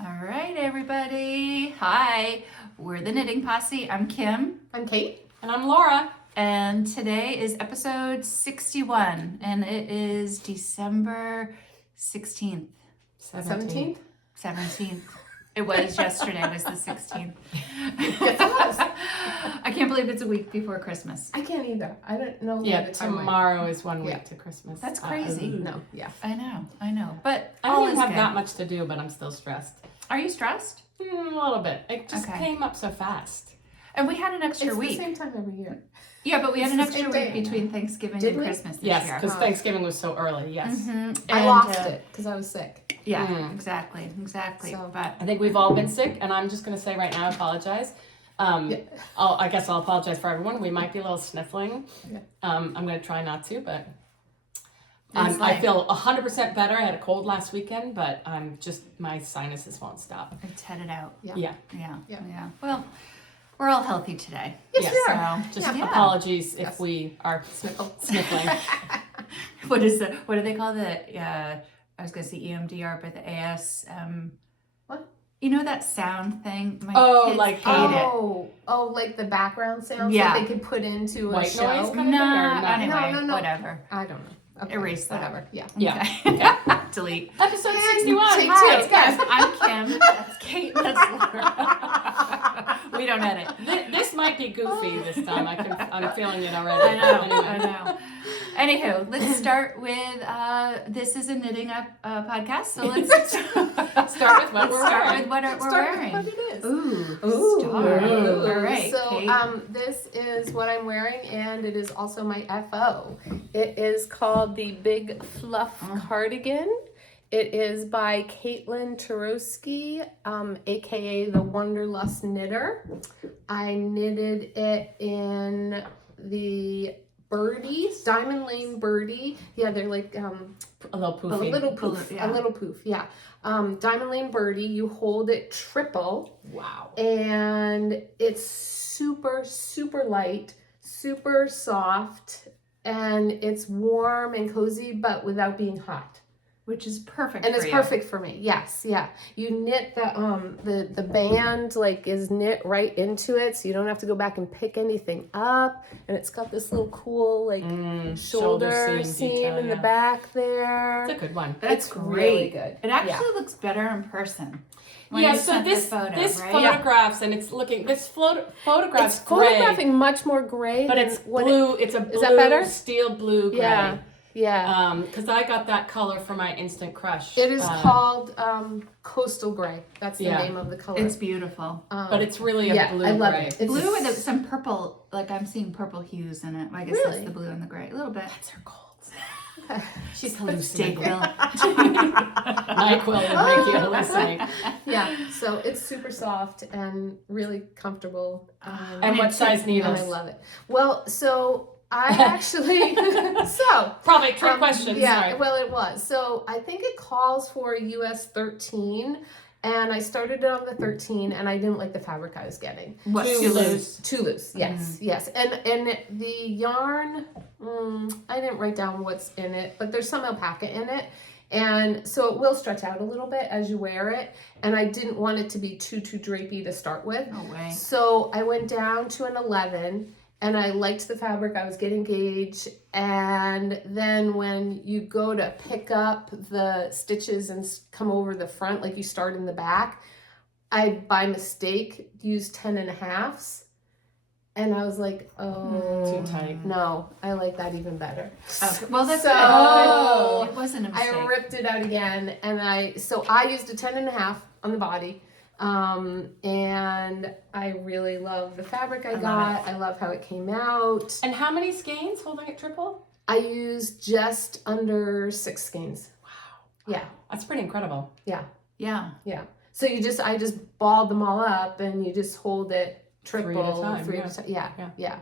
All right, everybody. Hi, we're the Knitting Posse. I'm Kim. I'm Kate. And I'm Laura. And today is episode 61, and it is December 16th. 17th? 17th. It was yesterday, was the 16th. Yes, it was. I can't believe it's a week before Christmas. I can't either. I don't know. Yeah, the timeline. tomorrow is 1 week to Christmas. That's crazy. No, yeah. I know. But I all don't is even have good. that much to do, but I'm still stressed. Are you stressed? A little bit. It just Okay. came up so fast. And we had an extra It's week. the same time every year. Yeah, but we had It's an the extra same week day. between Thanksgiving Did and we? Christmas this Yes, year. because Thanksgiving was so early, yes. I lost it because I was sick. Yeah, exactly. So- But I think we've all been sick, and I'm just going to say right now, I apologize. I guess I'll apologize for everyone. We might be a little sniffling. Yeah. I'm going to try not to, but It's I feel 100% better. I had a cold last weekend, but my sinuses won't stop. it's headed out. Yeah. Yeah. Well, we're all healthy today. Yes, we are. So, Just yeah. apologies if Yes. we are Sniffle. sniffling. What do they call the? I was gonna say EMDR, but the AS. What? You know that sound thing? My Oh, kids like- hate it. Oh, like the background sounds Yeah. that they could put into White a show. noise? kind of thing, or Nah, not? anyway, No. whatever. I don't know. Okay, Erase that. Whatever. Yeah. Yeah. Okay. Delete. Episode And 61. take Hi. two. Yes. I'm Kim. That's Kate. That's Laura. We don't edit. This might be goofy this time. I'm feeling it already. I know. Anyway. Anywho, let's start with this is a knitting podcast. So let's Start with what we're wearing. we're Start wearing. with what it is. Ooh, start. Ooh. All right. So Kate. this is what I'm wearing, and it is also my FO. It is called the Big Fluff Cardigan. It is by Caitlin Turowski, aka the Wanderlust Knitter. I knitted it in the Birdie, Diamond Lane Birdie. Yeah, they're like A little poofy. a little poof. Yeah. A little poof, yeah. Diamond Lane Birdie, you hold it triple. Wow. And it's super, super light, super soft, and it's warm and cozy, but without being hot. Which is perfect. And for it's you. perfect for me. Yes, yeah. You knit the band like is knit right into it, so you don't have to go back and pick anything up. And it's got this little cool like shoulder seam detail, in the yeah. back there. It's a good one. That's It's great. really good. It actually looks better in person. When Yeah, you so sent this the photo, this right? photographs and it's looking photographs It's gray, photographing much more gray, but than it's what blue. It's a blue, Is that better? steel blue gray. Yeah. Because I got that color for my Instant Crush. It is called Coastal Gray. That's the Yeah. name of the color. It's beautiful. but it's really a yeah, blue I love gray. it. It's Blue with some purple, like I'm seeing purple hues in it. I guess Really? that's the blue and the gray. A little bit. That's her colds. Okay. She's Stay hallucinating. quill. NyQuil would make you hallucinate. Yeah, so it's super soft and really comfortable. And what size and needles? I love it. Well, so I actually Probably a trick question. Yeah, Sorry. well, it was. So I think it calls for US 13, and I started it on the 13, and I didn't like the fabric I was getting. What? Too loose. Too loose, yes. And the yarn, I didn't write down what's in it, but there's some alpaca in it. And so it will stretch out a little bit as you wear it. And I didn't want it to be too drapey to start with. No way. So I went down to an 11, and I liked the fabric. I was getting gauge. And then when you go to pick up the stitches and come over the front, like you start in the back, I, by mistake, used 10.5s. And I was like, oh, Too tight. no, I like that even better. Okay. Well, that's So- good. It wasn't a mistake. I ripped it out again, and I used a 10.5 on the body, and I really love the fabric I got. I love how it came out. And how many skeins holding it triple? I used just under 6 skeins. Wow. Yeah, That's pretty incredible. Yeah. yeah. So I just balled them all up, and you just hold it triple, Three at a time, three at a time. Yeah.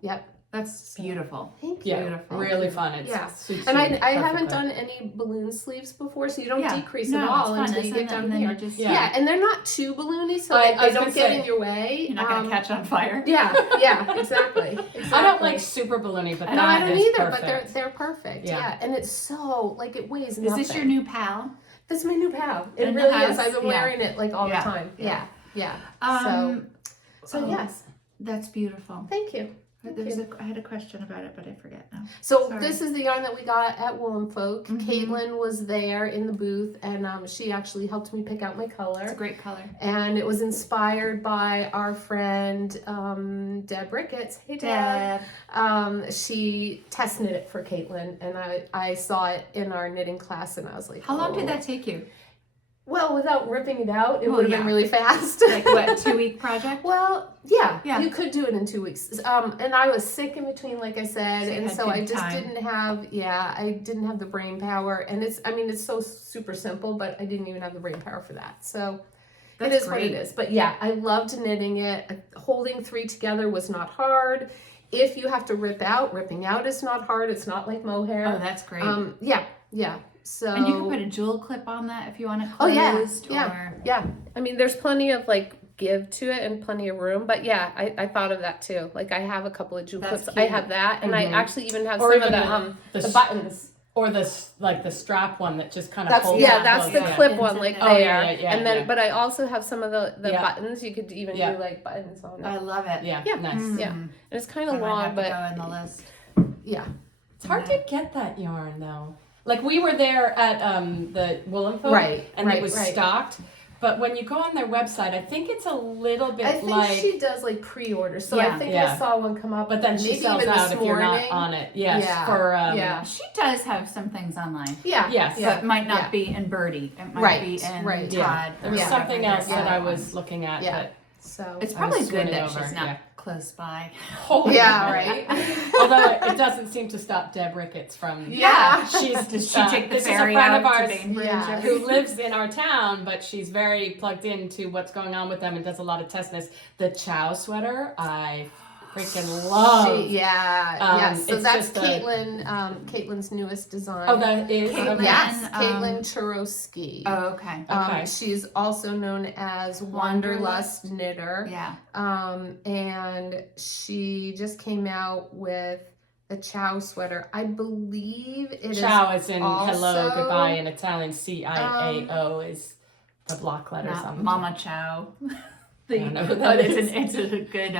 Yep. That's beautiful. Thank you. Yeah, Beautiful. really fun. It's Yeah. suits And you I haven't perfectly. done any balloon sleeves before, so you don't Yeah. decrease No, at all it's fun, until you isn't get it? down And then here. you just- Yeah, and they're not too balloony, so I they was don't gonna get say, in your way. You're not gonna catch on fire. Yeah, exactly. I don't like super balloony, but No, I that don't is either, perfect. but they're perfect. Yeah. Yeah, and it's so like it weighs Is nothing. this your new pal? That's my new pal. It In the really is. house? I've been Yeah. wearing it like all Yeah. the time. Yeah. Yeah. So oh, yes. That's beautiful. Thank you. I had a question about it, but I forget now. So Sorry. this is the yarn that we got at Woolen Folk. Mhm. Caitlin was there in the booth, and she actually helped me pick out my color. It's a great color. And it was inspired by our friend Deb Ricketts. Hey, Deb. She test knit it for Caitlin, and I saw it in our knitting class, and I was like, How long did that take you? Well, without ripping it out, it Well, would have yeah. been really fast. Like what, 2-week project? Well, yeah, Yeah. you could do it in 2 weeks. And I was sick in between, like I said, So you and had so I good just time. I didn't have the brain power. And it's so super simple, but I didn't even have the brain power for that. So That's it is great. what it is. But yeah, I loved knitting it. Holding 3 together was not hard. If you have to ripping out is not hard. It's not like mohair. Oh, that's great. Yeah. So and you can put a jewel clip on that if you want it Oh closed. yeah, or... yeah. I mean, there's plenty of like give to it and plenty of room. But yeah, I thought of that too. Like I have a couple of jewel That's clips. I cute. have that, and I actually even have Or some even of the the buttons. Or the strap one that just kind of That's holds that's it the close, clip yeah. one like Oh, there. yeah, And then yeah. but I also have some of the Yeah. buttons. You could even Yeah. do like buttons on it. I love it. Yeah, Yeah. nice. Yeah. And it's kind I of might long, have to but go in the list. yeah. It's hard to get that yarn though. Like we were there at the Woolen Folk, and it was stocked. But when you go on their website, I think it's a little bit I think like. she does like pre-order, so Yeah. I think Yeah. I saw one come up. But then she maybe sells even out this if you're not morning. on it. Yes. Yeah. For Yeah. She does have some things online. Yeah. Yes. Yeah. But might not Yeah. be in Birdie. It might Right, be in right. Todd. Yeah. There was Yeah. something else that I Yeah. was looking at, Yeah. but So It's I probably was good swooning that over, she's not yeah. close by. holy yeah, moly. right. Although it doesn't seem to stop Deb Ricketts from. Yeah. She's Does she take the this is a ferry friend out of ours to Bainbridge? Yeah. who lives in our town, but she's very plugged into what's going on with them and does a lot of test knits. The Chow sweater, I freaking love. Yeah. So it's that's just a- Caitlin. Caitlin's newest design. Oh, that is Caitlin. okay. Yes, Um, Caitlin Chorosky. Oh, okay. Okay. She's also known as Wanderlust Knitter. Yeah. And she just came out with the Chow sweater. I believe it is. Ciao is in also- hello, goodbye in Italian. CIAO is the block letters Not on the Mama Chow. don't know who that it's a good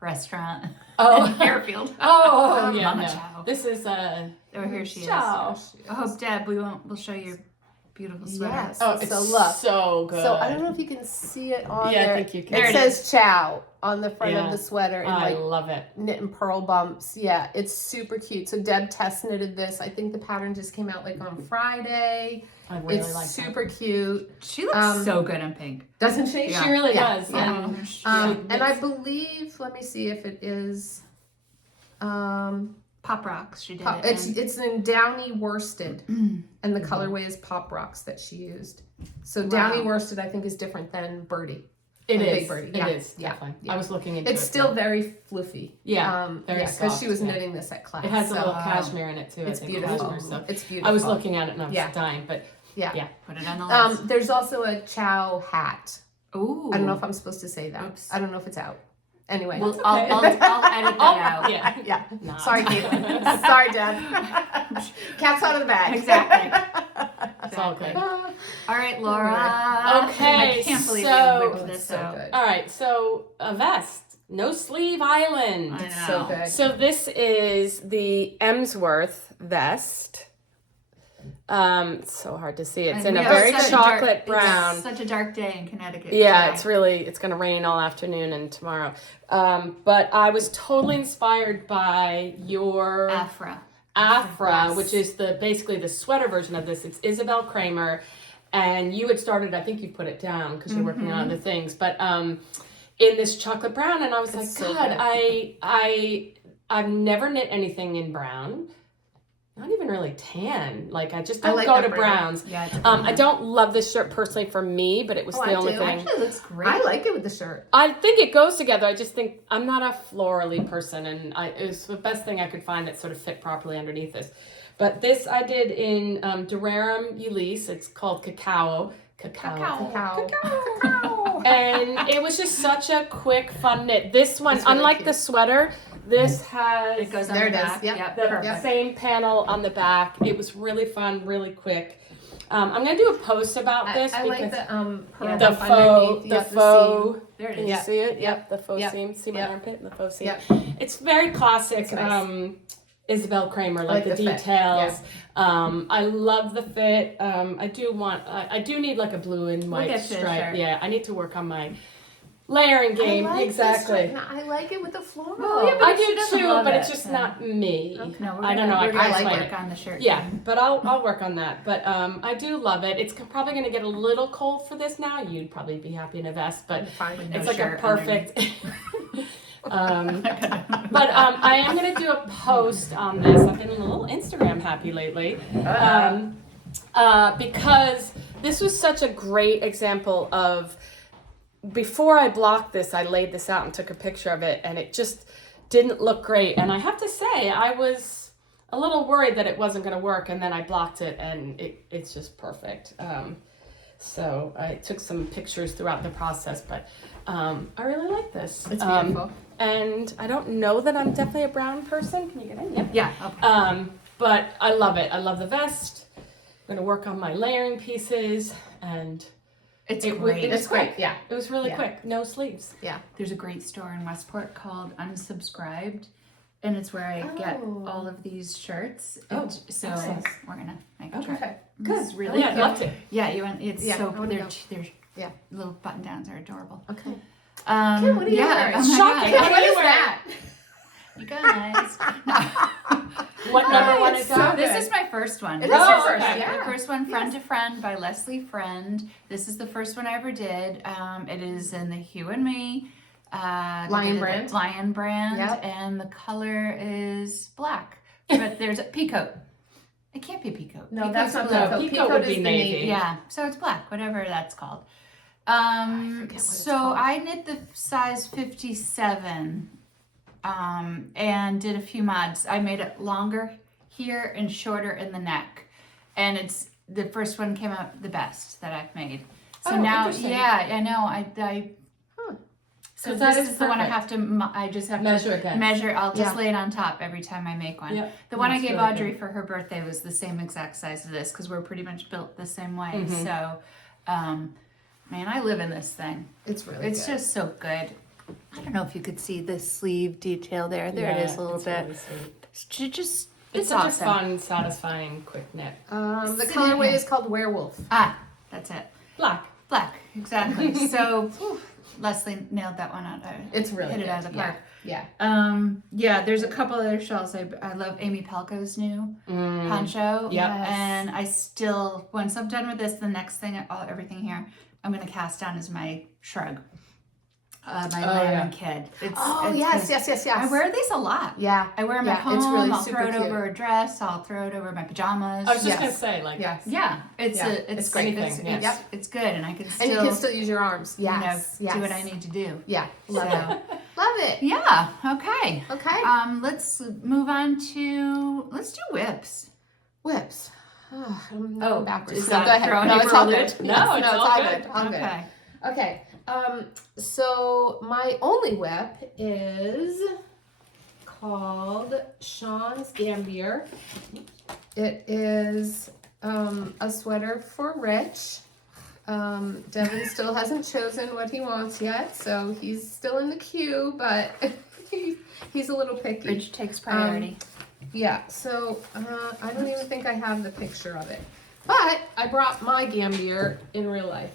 restaurant Oh. in Fairfield. Oh, yeah, Mama no. Chow. This is Oh, here she Ciao. is. Oh, Deb, we'll show your beautiful sweater. Yes. Oh, it's So look. so good. So I don't know if you can see it on Yeah, I there. think you can. There It it says Chow on the front Yeah. of the sweater in I like love it. knit and purl bumps. Yeah, it's super cute. So Deb test knitted this. I think the pattern just came out like on Friday. I really It's like super cute, She looks so good in pink. doesn't she? Yeah. She really Yeah. does. Yeah. And And I believe, let me see if it is. Pop Rocks. She did It's it. it's in downy worsted, and the Mm-hmm. colorway is Pop Rocks that she used. So downy Wow. worsted I think is different than Birdie. it Big is. Birdie. It Yeah. is, Yeah. definitely. Yeah. I was looking into It's it. still too. very floofy. Yeah, very because soft, she was yeah. knitting this at class. It has a so little cashmere in it too. it's I think, beautiful. Cashmere, so. It's beautiful. I was looking at it and I was Yeah. dying, but Yeah. yeah. Put it on the list. There's also a Chow hat. Ooh. I don't know if I'm supposed to say that. Oops. I don't know if it's out. Anyway. Well, okay. I'll edit that out. Yeah. yeah. Nah. Sorry, Caitlin. Sorry, Deb. Cat's out of the bag. Exactly. It's all good. All right, Laura. Okay, I can't believe so- you whipped Oh, this it's so out. good. All right, so a vest, no sleeve island. I It's so know. good. So this is the Emsworth vest. It's so hard to see. It's And in a we very have such chocolate it's brown. such a dark day in Connecticut. Yeah, today. it's going to rain all afternoon and tomorrow. But I was totally inspired by your Afra. Afra, Yes. which is basically the sweater version of this. It's Isabell Kraemer, and you had started. I think you put it down because you're working on other things. But in this chocolate brown, and I was like, so God, good. I've never knit anything in brown. Not even really tan. Like I just I don't like go that to brown. browns. Yeah. It's I don't love this shirt personally for me, but it was Oh, the I only do. thing. actually looks great. I like it with the shirt. I think it goes together. I just think I'm not a florally person, and it was the best thing I could find that sort of fit properly underneath this. But this I did in Rerum Ulysse. It's called Cacao. Cacao. And it was just such a quick, fun knit. This one, It's really unlike cute. the sweater, this has It goes on There the it is. back. Yep. the Perfect. same panel on the back. It was really fun, really quick. I'm gonna do a post about this I because like the pearl the up faux, underneath. the Yes, faux. There it Can is. you Yep. see it? Yep. The faux Yep. seam. See my Yep. armpit and the faux seam. Yep. It's very classic. It's nice. Isabell Kraemer, like the the fit. details. I love the fit. I do need like a blue and white get you a stripe. shirt. Yeah, I need to work on my layering game. I like Exactly. this. I like it with the floral. Well, yeah, but I if she do doesn't too, love but it's it, just then- not me. Okay. No, I don't know. I We're can't gonna explain work it. on the shirt. Yeah, but I'll work on that. But I do love it. It's probably going to get a little cold for this now. You'd probably be happy in a vest, but Fine with No it's like a shirt perfect. But I am going to do a post on this. I've been a little Instagram happy lately. Because this was such a great example of, before I blocked this, I laid this out and took a picture of it, and it just didn't look great. And I have to say, I was a little worried that it wasn't going to work, and then I blocked it, and it's just perfect. So I took some pictures throughout the process, but I really like this. It's beautiful. And I don't know that I'm definitely a brown person. Can you get in? Yep. Yeah. Okay. But I love it. I love the vest. I'm going to work on my layering pieces, and It's it great. was It's great. Yeah. it was really Yeah. quick. No sleeves. Yeah. There's a great store in Westport called Unsubscribed, and it's where I get all of these shirts. Oh, So nice. we're gonna make a Okay. chart. Okay. It's really Yeah, I'd cute. love to. Yeah, you want it's Yeah, so I wanna they're go. they're Yeah. little button downs are adorable. Okay. Kim, what are you wearing? Oh my Shocking. God. What What are you is wearing? that? You guys. What number one it's is so that? This good. is my first one. It is Oh, your first, okay. yeah. The first one, Friend to Friend by Leslie Friend. This is the first one I ever did. It is in the Hue and Me Lion brand. Lion brand, Yep. and the color is black. But there's a peacoat. It can't be peacoat. No, Peacoat's that's not blue. peacoat. Peacoat Peacoat would is be the navy. navy. Yeah, so it's black, whatever that's called. forget what it's So called. I knit the size 57, and did a few mods. I made it longer here and shorter in the neck, and it's the first one came out the best that I've made. So Oh, now, interesting. yeah, I know. I so So that this is is the one I perfect. have to. I just have Measure to against. measure. I'll just Yeah. lay it on top every time I make one. Yep. The one I That's gave really Audrey good. for her birthday was the same exact size as this because we're pretty much built the same way. Mhm. So, man, I live in this thing. It's really It's good. just so good. I don't know if you could see the sleeve detail there. There it Yeah, is a little it's bit. really sweet. It's It's such awesome. a fun, satisfying, quick knit. The Sit colorway in. is called Werewolf. That's it. Black. Black, exactly. So Leslie nailed that one out. It's really hit it good. out of the park. Yeah. Yeah, there's a couple other shawls. I love Amy Pelko's new poncho. Yep. And I still, once I'm done with this, the next thing, everything here, I'm gonna cast down is my shrug. My lamb and kid. Oh, it's yes. I wear these a lot. Yeah. I wear them Yeah, at home. it's really I'll super throw it cute. over a dress. I'll throw it over my pajamas. I was just Yes. gonna say, like, Yes. Yeah, it's Yeah, it's it's great. It's, Anything, it's, yes. it's good, and I can And still, you can still use your arms. you know, Yes. do what I need to do. Yeah. Love So, it. Love it. yeah. Okay. Okay. Let's move on to let's do whips. Whips. Oh, I'm Oh, backwards. is No, that go ahead. throwing No, you it's for a all loop? good. No, Yes, it's all good. All good. Okay. Okay. So my only whip is called Sean's Gambier. It is a sweater for Rich. Devin still hasn't chosen what he wants yet, so he's still in the queue, but he's a little picky. Rich takes priority. Yeah, so I don't even think I have the picture of it. But I brought my Gambier in real life.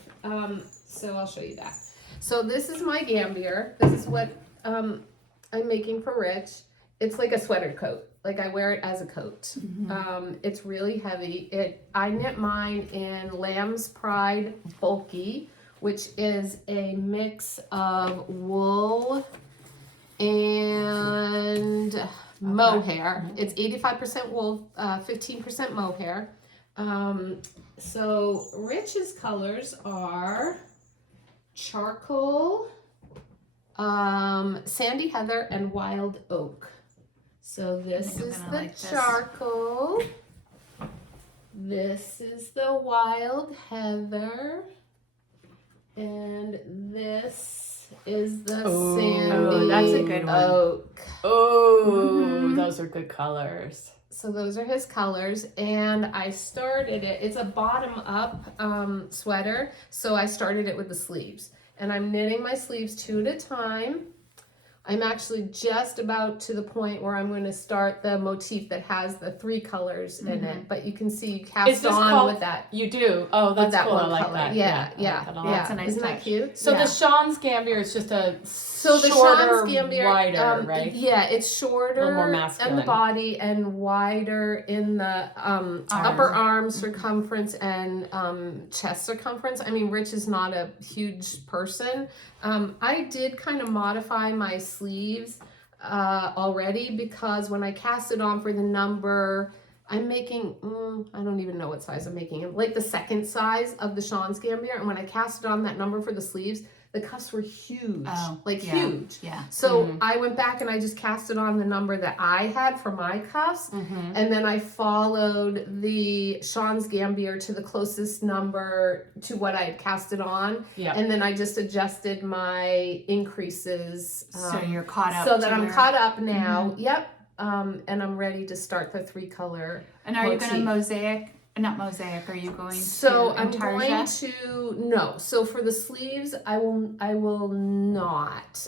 So I'll show you that. So this is my Gambier. This is what I'm making for Rich. It's like a sweater coat. Like I wear it as a coat. It's really heavy. I knit mine in Lamb's Pride Bulky, which is a mix of wool and mohair. It's 85% wool, 15% mohair. So Rich's colors are charcoal, sandy heather, and wild oak. So this think I'm is gonna the like this. charcoal. This is the wild heather. And this is the sandy that's a good one. oak. oh, Mhm. those are good colors. So those are his colors, and I started it. It's a bottom-up sweater, so I started it with the sleeves. And I'm knitting my sleeves 2 at a time. I'm actually just about to the point where I'm going to start the motif that has the 3 colors in it. But you can see you cast on with that. You do? Oh, that's that cool. I one like color. that. Yeah. I like that a lot. That's a nice Isn't that touch. cute? So the Sean's Gambier is just a the shorter, Sean's Gambier, wider, right? Yeah, it's shorter A little more in masculine. the body and wider in the upper arm circumference and chest circumference. I mean, Rich is not a huge person. I did kind of modify my sleeves already because when I cast it on for the number, I'm making, I don't even know what size I'm making, like the second size of the Sean's Gambier. And when I cast it on that number for the sleeves, the cuffs were huge, huge. Yeah. So I went back and I just cast it on the number that I had for my cuffs. And then I followed the Sean's Gambier to the closest number to what I had cast it on. Yeah. And then I just adjusted my increases. So you're caught up. So that I'm where- caught up now. Yep. And I'm ready to start the 3-color. And are you going to motif. mosaic? Not mosaic. Are you going So to I'm intarsia? going to no. So for the sleeves, I will not.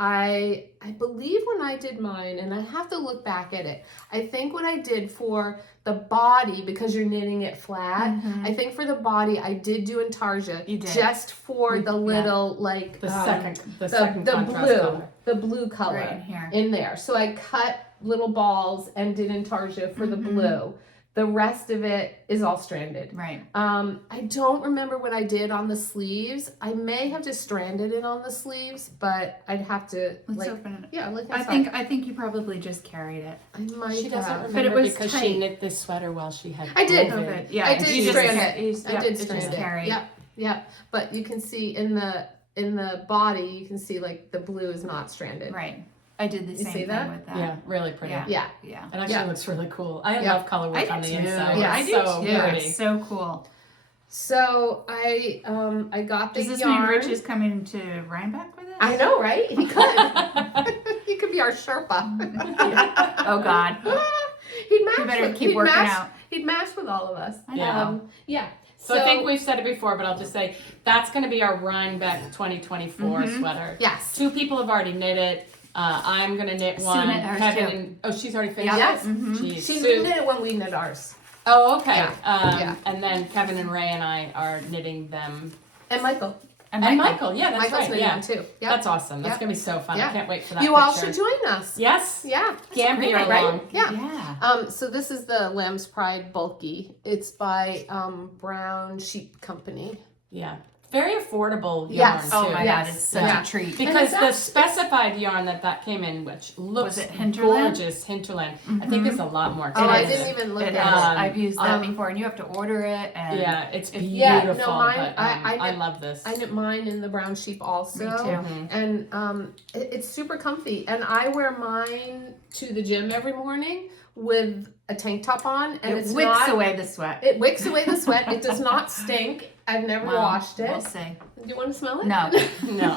I believe when I did mine, and I have to look back at it. I think what I did for the body, because you're knitting it flat, I think for the body I did do intarsia. You did. Just for the little like The second the contrast blue color. the blue color Right in here. in there. So I cut little balls and did intarsia for the blue. The rest of it is all stranded. Right. I don't remember what I did on the sleeves. I may have just stranded it on the sleeves, but I'd have to Let's open it. yeah, look I think you probably just carried it. I might She doesn't have. remember But it was because tight. she knit this sweater while she had I did. COVID. Okay. Yeah. I and did you just strand ca- it. you- I yep, did it strand just it. carried. Yep. But you can see in the body, you can see like the blue is not stranded. Right. I did the You same see thing that? with that. Yeah, really pretty. Yeah. Yeah. Yeah. It actually looks really cool. I Yeah. love color work I on do the too. inside. Yeah, I It's do so too. pretty. It's so cool. So I got the Does this yarn. mean Rich is coming to Rhinebeck with us? I know, right? He could. He could be our Sherpa. Oh God. He'd match. You better with, keep he'd working match, out. He'd match with all of us. I know. Yeah. So I think we've said it before, but I'll just say that's going to be our Rhinebeck 2024 sweater. Yes. 2 people have already knit it. I'm going to knit one. knit ours Kevin too. she's already finished. Yes. Jeez. She Sue- knit it when we knit ours. Oh, okay. Yeah. And then Kevin and Ray and I are knitting them. And Michael. And Michael, yeah, that's Michael's right. knitting Yeah, them too. Yep. that's awesome. That's Yep. gonna be so fun. Yeah. I can't wait for that. You all picture. should join us. Yes. Yeah. Gambier great, right? along. Yeah. Yeah. So this is the Lamb's Pride Bulky. It's by Brown Sheep Company. Yeah. Very affordable yarn Yes. too. Oh my Yes. God, it's such Yeah. a treat. Because And the it's specified yarn that came in, which looks Was it Hinterland? gorgeous, Hinterland, I think it's a lot more Oh, I expensive. didn't even look It at is. it. I've used that before, and you have to order it. And Yeah, it's beautiful. Yeah, no, mine- but, I I love this. I knit mine in the Brown Sheep also. Me too. And it's super comfy. And I wear mine to the gym every morning with a tank top on. And it it's wicks not, away the sweat. It wicks away the sweat. It does not stink. I've never Well, washed it. We'll see. Do you want to smell it? No. No.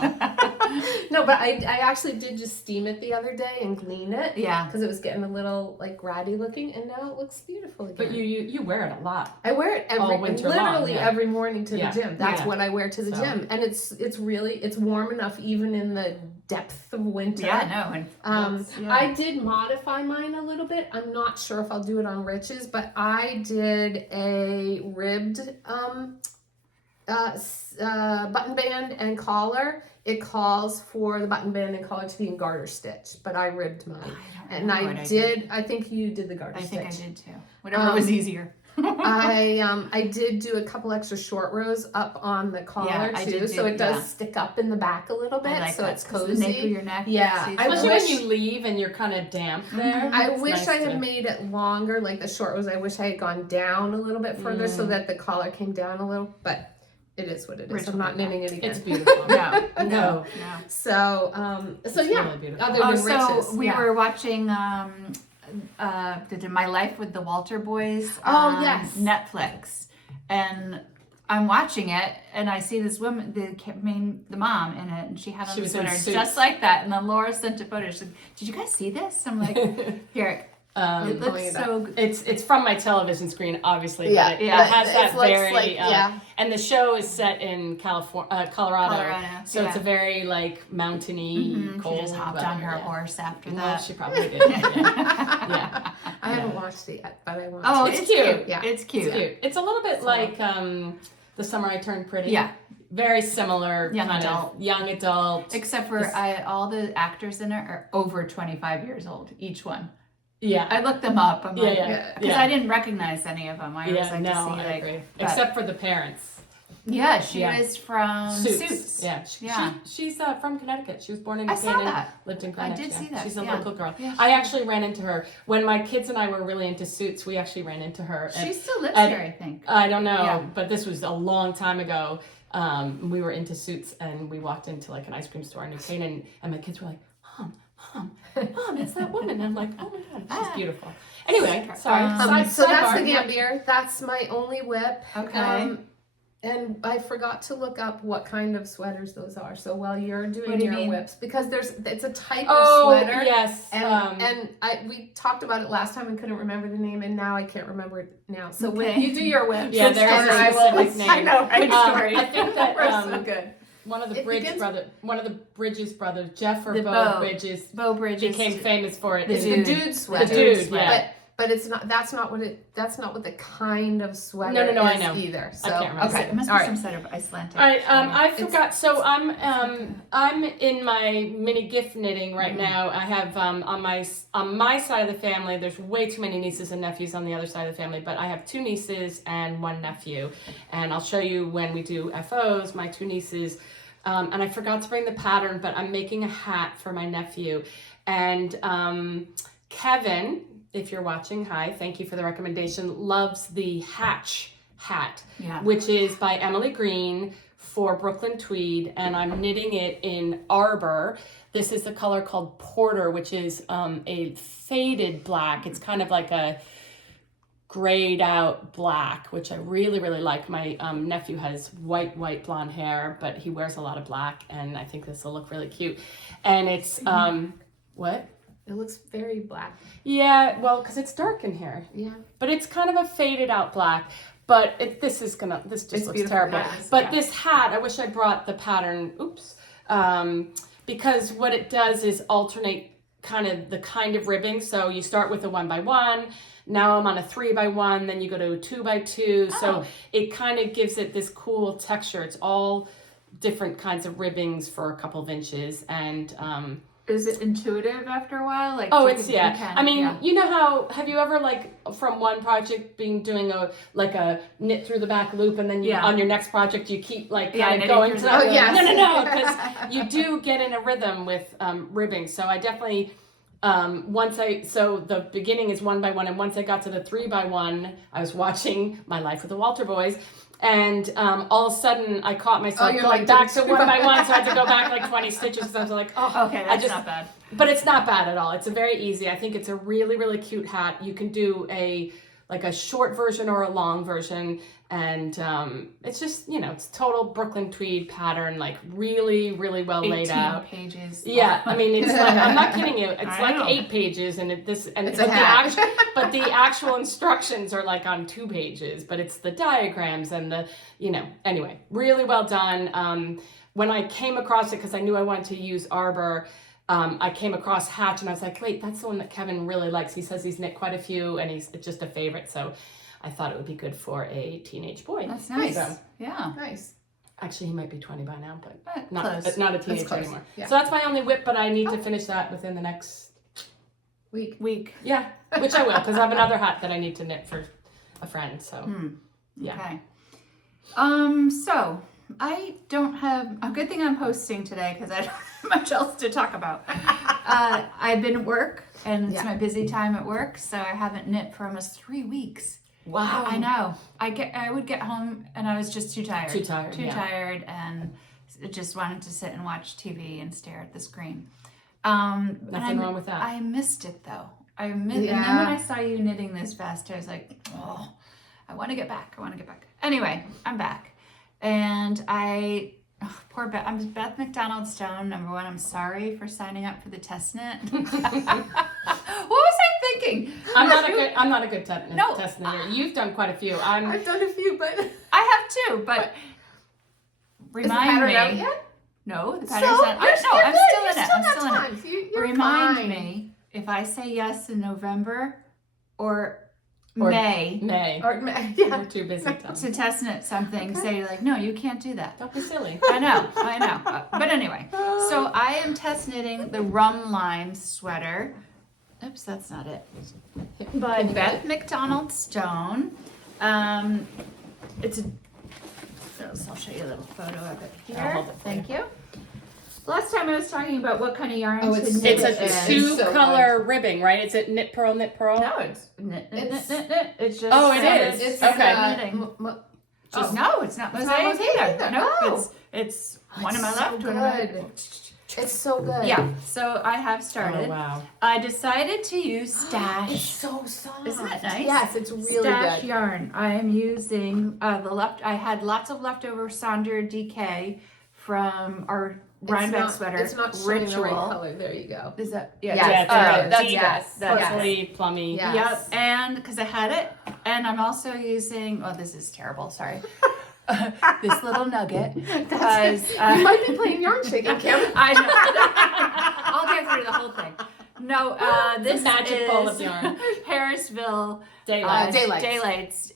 No, but I actually did just steam it the other day and clean it. Yeah. Because it was getting a little like ratty looking, and now it looks beautiful again. But you wear it a lot. I wear it All winter literally long, yeah. every morning to Yeah. the gym. That's Yeah. what I wear to the So. gym, and it's warm enough even in the depth of winter. Yeah, no. And yeah. I did modify mine a little bit. I'm not sure if I'll do it on Rich's, but I did a ribbed button band and collar. It calls for the button band and collar to be in garter stitch, but I ribbed mine. And I did. I think you did the garter I stitch. think I did too. Whatever was easier. I did do a couple extra short rows up on the collar Yeah, I too, did so too, it does yeah. stick up in the back a little bit, I like so that, it's 'cause cozy. the nape of your neck. Yeah, sees I it. Especially wish- when you leave and you're kind of damp there. I It's wish nice I had to- made it longer, like the short rows. I wish I had gone down a little bit further so that the collar came down a little, but it is what it is. Rich I'm will not be knitting it again. It's beautiful. No, no, No. no. So yeah. really beautiful. Other Oh, than so Rich's, we yeah. were watching My Life with the Walter Boys Oh, on yes. Netflix, and I'm watching it, and I see this woman, the mom in it, and she had on She a was in sweater suits. just like that, and then Laura sent a photo. She said, "Did you guys see this?" I'm like, "Here, It looks so good. It's from my television screen, obviously. Yeah, but it has that looks very like, and the show is set in Colorado, Colorado, so it's a very like mountainy, cold. She just hopped on her horse after Well, that. she probably did. Yeah. I haven't watched it yet, but I want Oh, to. it's cute. Yeah. It's cute. It's cute. It's a little bit like The Summer I Turned Pretty. Yeah. Very similar Young kind adult. of young adult. Except for all the actors in it are over 25 years old, each one. Yeah. I looked them up. I'm like, Yeah. because I didn't recognize any of them. I always like to see I like, agree. but- Except for the parents. Yeah, she Yeah. was from Suits. Yeah. Yeah. She's from Connecticut. She was born in I Maine saw and that. lived in I Greenwich. did see that. She's a Yeah. local girl. Yeah, I actually ran into her when my kids and I were really into Suits. We actually ran into her. She still lives at- here, I think. I don't know, Yeah. but this was a long time ago. We were into Suits and we walked into like an ice cream store in New Canaan, and my kids were like, Mom, it's that woman. And I'm like, oh my God, she's beautiful. Anyway, sorry. So that's the sidebar. Gambier. That's my only whip. Okay. And I forgot to look up what kind of sweaters those are. So while you're What doing do you your mean? whips, because it's a type Oh, of sweater. yes. And we talked about it last time and couldn't remember the name, and now I can't remember it now. So when Okay. you do your whips, Yeah, there is a I will- specific name. I know, right? I think that We're so good. one of the It begins- one of the Bridges brothers, Jeff or The Bo Bo. Bridges, Bo Bridges. became famous for it. The It's dude. the dude sweater. The dude, yeah. But it's not. That's not what the kind of sweater No, I is know. either. So can't remember. Okay, it must be All right. some sort of Icelandic. All right, I It's- forgot. So I'm in my mini gift knitting right now. I have on my side of the family. There's way too many nieces and nephews on the other side of the family, but I have 2 nieces and 1 nephew, and I'll show you when we do FOs. My 2 nieces, and I forgot to bring the pattern, but I'm making a hat for my nephew, and Kevin. If you're watching, hi, thank you for the recommendation, loves the Hatch hat, Yeah. which is by Emily Greene for Brooklyn Tweed, and I'm knitting it in Arbor. This is the color called Porter, which is a faded black. It's kind of like a grayed out black, which I really, really like. My nephew has white blonde hair, but he wears a lot of black, and I think this will look really cute. And it's, what? it looks very black. Yeah, well, because it's dark in here. Yeah. But it's kind of a faded out black. But this just It's looks beautiful. terrible. Yeah, it's- But yeah. this hat, I wish I brought the pattern, because what it does is alternate the kind of ribbing. So you start with a 1x1, now I'm on a 3x1, then you go to a 2x2. So it kind of gives it this cool texture. It's all different kinds of ribbings for a couple of inches, and Is it intuitive after a while? Like oh, you it's can- yeah. you can- I mean, yeah. you know how have you ever from one project doing a knit through the back loop, and then Yeah. on your next project you keep Yeah, kind of knitting going through to the- that. Oh, yes. No, because you do get in a rhythm with ribbing. So I definitely so the beginning is 1x1, and once I got to the 3x1, I was watching My Life with the Walter Boys. And all of a sudden, I caught myself you're going like, back to "Two 1x1, so I had to go back like 20 stitches. Because I was like, oh, Okay, I that's just, not bad. but it's not bad at all. It's a very easy. I think it's a really, really cute hat. You can do a short version or a long version, and it's just it's total Brooklyn Tweed pattern, like really, really well laid 18 out. pages. Yeah, I mean it's like I'm not kidding you. It's I like know. 8 pages, and It's but a hat. but the actual instructions are like on 2 pages. But it's the diagrams and the anyway, really well done. When I came across it, because I knew I wanted to use Arbor, I came across Hatch, and I was like, wait, that's the one that Kevin really likes. He says he's knit quite a few, and it's just a favorite. So I thought it would be good for a teenage boy. That's nice. So, Yeah. Nice. actually, he might be 20 by now, but Close. not a teenager close, anymore. yeah. So that's my only whip, but I need to finish that within the next Week. Week. Yeah, which I will, because I have another hat that I need to knit for a friend. So yeah. Okay. So I don't have a good thing I'm hosting today because I don't have much else to talk about. I've been at work, and it's Yeah. my busy time at work, so I haven't knit for almost 3 weeks. Wow. I know. I would get home and I was just too tired. Too tired, Too yeah. tired, and just wanted to sit and watch TV and stare at the screen. And Nothing wrong with that. I missed it though. And then when Yeah. I saw you knitting this vest, I was like, oh, I want to get back. Anyway, I'm back, and poor Beth. I'm Beth McDonald Stone. Number one, I'm sorry for signing up for the test knit. What was I thinking? looking. I'm not a good No. test knitter. You've done quite a few. I've done a few, but I have too, but is the remind pattern me. out yet? No, the So, pattern's not. you're I'm still in it. You're I'm still in it. time. So you're Remind fine. me if I say yes in November or Or May Or, yeah. You're too busy. to test knit something. Say like, no, you can't do that. Don't be silly. I know. But anyway, so I am test knitting the Rum Line sweater. Oops, that's not it. By Beth McDonald Stone. It's a. I'll show you a little photo of it here. I'll hold it for Thank you. Last time I was talking about what kind of yarn to it's- knit It's a in. two-color ribbing, right? Is it knit purl, knit purl? No, it's knit. It's just. Oh, it is. It's Okay. knitting. Oh. No, it's not It's mosaic not mosaic either. either. Nope, Oh. it's one on my so left, one on my good. It's so good. Yeah, so I have started. Oh, wow. I decided to use It's stash. so soft. Isn't it nice? Yes, it's really Stash good. yarn. I am using I had lots of leftover Sonder DK from our Rhinebeck sweater. It's not showing Ritual. the right color. There you go. Is that Yes, Yeah, it's it is. that's Yes, that's Purpley, plummy. Yeah. Yep, and because I had it, and I'm also using. Oh, this is terrible. Sorry. This little nugget because You might be playing yarn shaking, Kim. I know. I'll get through the whole thing. No, this magic is ball of yarn. Harrisville Daylight. Daylights.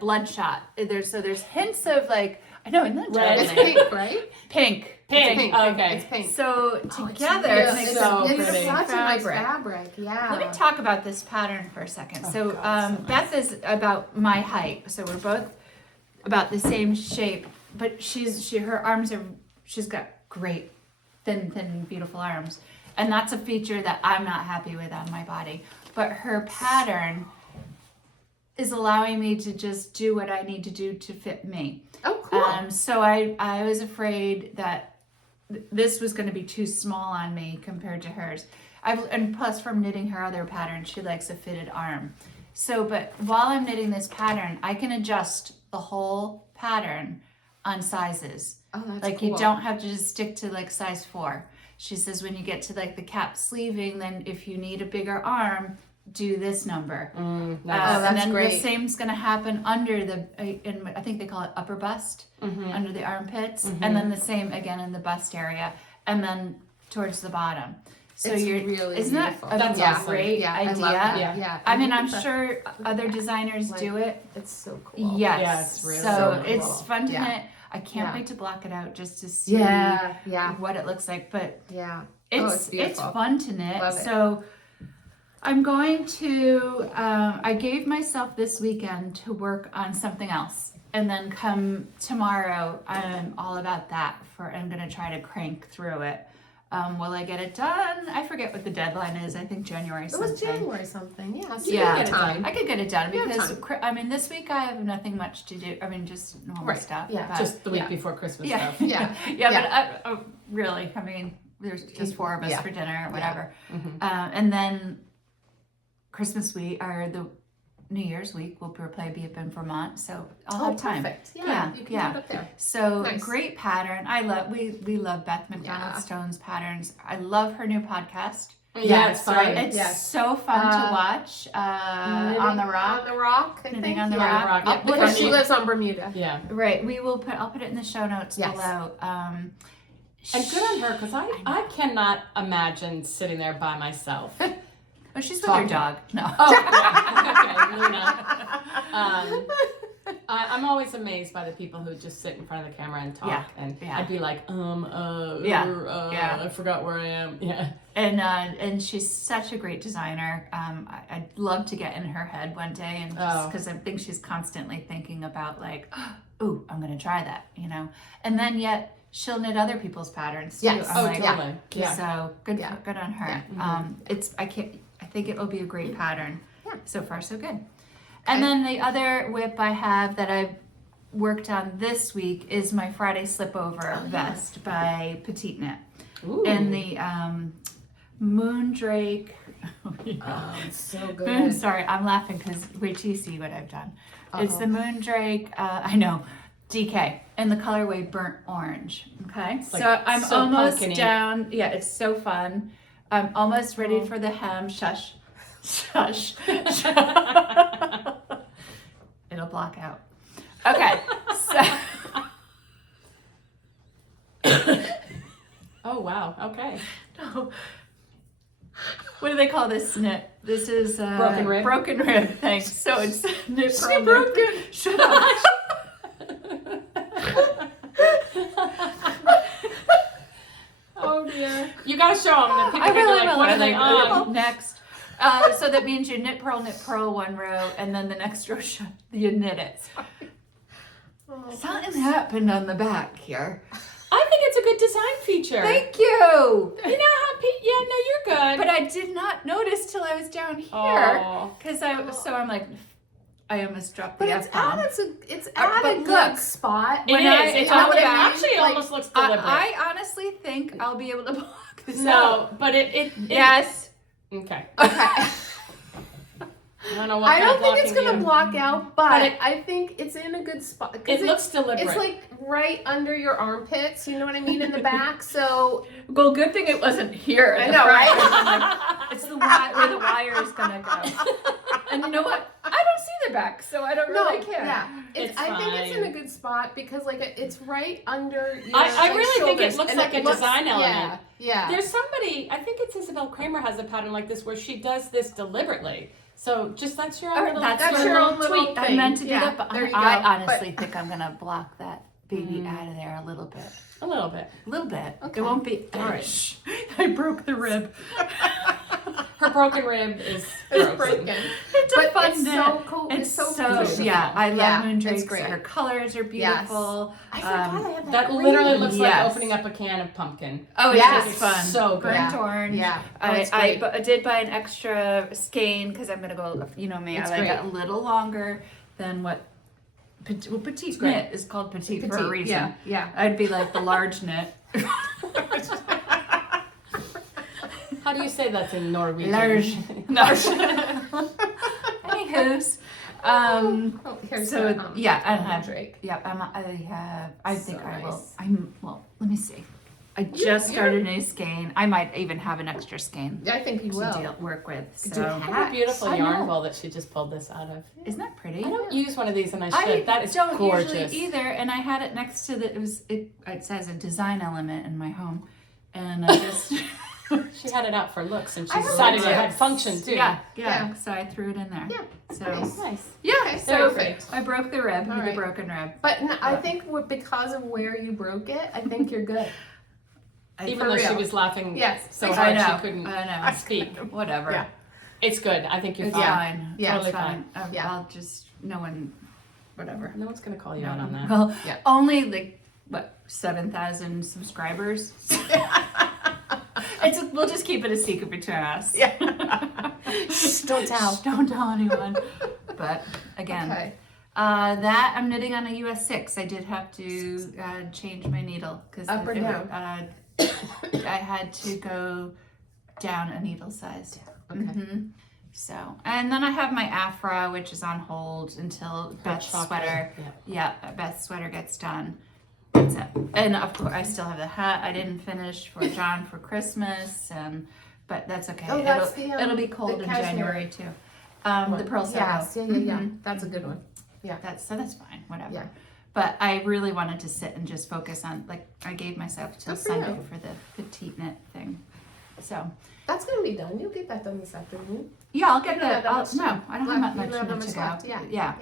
Bloodshot. There's hints of like I know, isn't that Red. It's deadly? pink, right? Pink. Pink. Okay. It's pink. So Oh, it's together, real- it makes it's so a it's pretty. such a nice fabric. fabric. Yeah. Let me talk about this pattern for a second. Oh, So God, so Beth is about my height, so we're both about the same shape. But her arms she's got great thin, beautiful arms, and that's a feature that I'm not happy with on my body. But her pattern is allowing me to just do what I need to do to fit me. Oh, cool. So I was afraid that this was going to be too small on me compared to hers. And plus from knitting her other pattern, she likes a fitted arm. So, but while I'm knitting this pattern, I can adjust the whole pattern on sizes. Oh, that's Like cool. you don't have to just stick to like size 4. She says when you get to like the cap sleeving, then if you need a bigger arm, do this number. Nice. Oh, And that's then great. the same's going to happen under I think they call it upper bust, under the armpits, and then the same again in the bust area, and then towards the bottom. So It's you're really isn't beautiful. that a That's awesome. great Yeah, idea? I love that. Yeah. Yeah. I mean, I'm It's a- sure other designers like- do it. It's so cool. Yes. Yeah, it's really so cool. it's fun to Yeah. knit. I can't Yeah. wait to block it out just to see Yeah. what it looks like. But Yeah. it's it's beautiful. fun to knit. Love it. So I'm going to I gave myself this weekend to work on something else, and then come tomorrow I'm all about that. I'm going to try to crank through it. Will I get it done? I forget what the deadline is. I think January It something. was January something. Yeah. So Yeah. you get time. I could get it done You have because time. I mean this week I have nothing much to do. I mean just normal Right. stuff. Yeah. but- Just the week Yeah. before Christmas yeah. stuff. Yeah. yeah, but really, I mean, there's just 4 of us Yeah. for dinner or whatever. Mhm. And then Christmas week or the New Year's week, we'll probably be up in Vermont, so I'll have time. Perfect. Yeah. Yeah, You can yeah. do it up there. So Nice. great pattern. We love Beth McDonald Yeah. Stone's patterns. I love her new podcast. Yeah, it's fun. right. It's Yes. so fun to watch. On the Rock. On the Rock. I Knitting think. on the Yeah. Rock. Yeah, I'll put Because it she in- lives on Bermuda. Yeah. Right. I'll put it in the show notes Yes. below. And good on her, because I cannot imagine sitting there by myself. Oh, she's with her Talking. dog. No. Oh, yeah. Okay, Luna. I'm always amazed by the people who just sit in front of the camera and talk, Yeah, and yeah. I'd be like, Yeah. I forgot where I am. Yeah. And she's such a great designer. I'd love to get in her head one day, and just because I think she's constantly thinking about like, oh, I'm gonna try that, and then yet she'll knit other people's patterns too. Yes. I'm Oh, like, totally. Yeah. So good, Yeah. good on her. Yeah. I think it will be a great pattern. Yeah. So far, so good. And then the other whip I have that I've worked on this week is my Friday slipover vest by PetiteKnits. Ooh. And the Moondrake. Oh, it's so good. Sorry, I'm laughing because wait till you see what I've done. It's the Moondrake. I know, DK, and the colorway burnt orange. Okay, like so I'm so almost pumpkin-y. down. Yeah, it's so fun. I'm almost ready for the hem. Shush. Shush. It'll block out. Okay, so. Oh wow. Okay. No. What do they call this knit? This is Broken rib. Broken rib. Thanks. So it's knit She pearl, broke knit- it. Shut up. Oh dear. You gotta show them. The people I are gonna will. be like, what are they on? Next. So that means you knit pearl one row, and then the next row you knit it. Something happened on the back here. I think it's a good design feature. Thank you. You know how? Yeah, no, you're good. But I did not notice till I was down here, Oh. because I'm like, I almost dropped But the it's F-bomb. at a but good look, spot. It when is. I- It's you know what I mean? actually Like, almost looks deliberate. I honestly think I'll be able to block this out. No, but it Yes. Okay. Okay. I don't know what I kind don't of think it's blocking gonna you- block out, but it- I think it's in a good spot. 'Cause It looks deliberate. It's like right under your armpits. You know what I mean, in the back. So Well, good thing it wasn't here. I know, right? It's the where the wire is gonna go. And you know what? I don't see the back, so I don't really care. Yeah, It's I think it's in fine. a good spot because like it's right under. Your, I really think it shoulders, looks and like a design element. Yeah. There's somebody, I think it's Isabell Kraemer has a pattern like this where she does this deliberately. So just that's your own little, That's your own little tweak. thing. I meant to do Yeah, that, but there you I go. honestly think I'm gonna block that baby out of there a little bit. a little bit. A little bit. Okay. It won't be. All right. Shh. I broke the rib. Her broken rib is It's broken. broken. It's a But fun it's knit. so cool. It's so beautiful. Yeah, I love Yeah, moon it's drakes. great. Her colors are beautiful. I forgot I have That green. literally looks Yes. like opening up a can of pumpkin. Oh, it's Yes. just fun. So good. Burnt Yeah. orange. Yeah. Oh, I it's great. did buy an extra skein because I'm gonna go. You know me, It's I like great. it a little longer than what. Petite knit is called petite for a Petite, reason. yeah. I'd be like the large knit. How do you say that in Norwegian? Large. Anywho's, Oh, here's so the, yeah, I have. Drake. Yeah, I think So I will. nice. Well, let me see. I just started a new skein. I might even have an extra skein I think you will. to work with. Do So that. What a beautiful I yarn know. ball that she just pulled this out of. Isn't that pretty? I don't use one of these and I should. I That is don't gorgeous. usually either, and I had it next to it says a design element in my home, and I just She had it out for looks and she I have decided one it too. had function too. yeah, Yeah. so I threw it in there. Yeah. So Nice. Nice. yeah, Okay, so perfect. I broke the rib All with a right. broken rib. But I think because of where you broke it, I think you're good. Even For though she real. was laughing Yes, so I hard know. she couldn't I know. speak. Whatever. Yeah. It's good. I think you're It's fine. fine. Yeah, it's totally fine. Yeah. I'll just no one, whatever. No one's gonna call you out on that. Well, Yeah. only like what 7,000 subscribers. We'll just keep it a secret between us. Yeah. Shh, don't tell. Shh, don't tell anyone. But again, Okay. that I'm knitting on a US 6. I did have to change my needle because Up or down? I had to go down a needle size. Okay. Mhm. So, and then I have my Afra, which is on hold until Beth's chocolate, sweater. yeah. Yeah, Beth's sweater gets done. That's it. And of course, I still have the hat I didn't finish for John for Christmas, but that's okay. Oh, that's the, it'll be cold the in cashmere. January too. The pearl Yes, saddle. yeah. Mhm. That's a good one. That's fine, whatever. Yeah. But I really wanted to sit and just focus on, like, I gave myself till Good for Sunday you. for the petite knit thing. So, That's gonna be done. You'll get that done this afternoon. yeah, I'll get You don't have the, that much no, time I don't left. have You much don't have knit much to go. left. Yeah.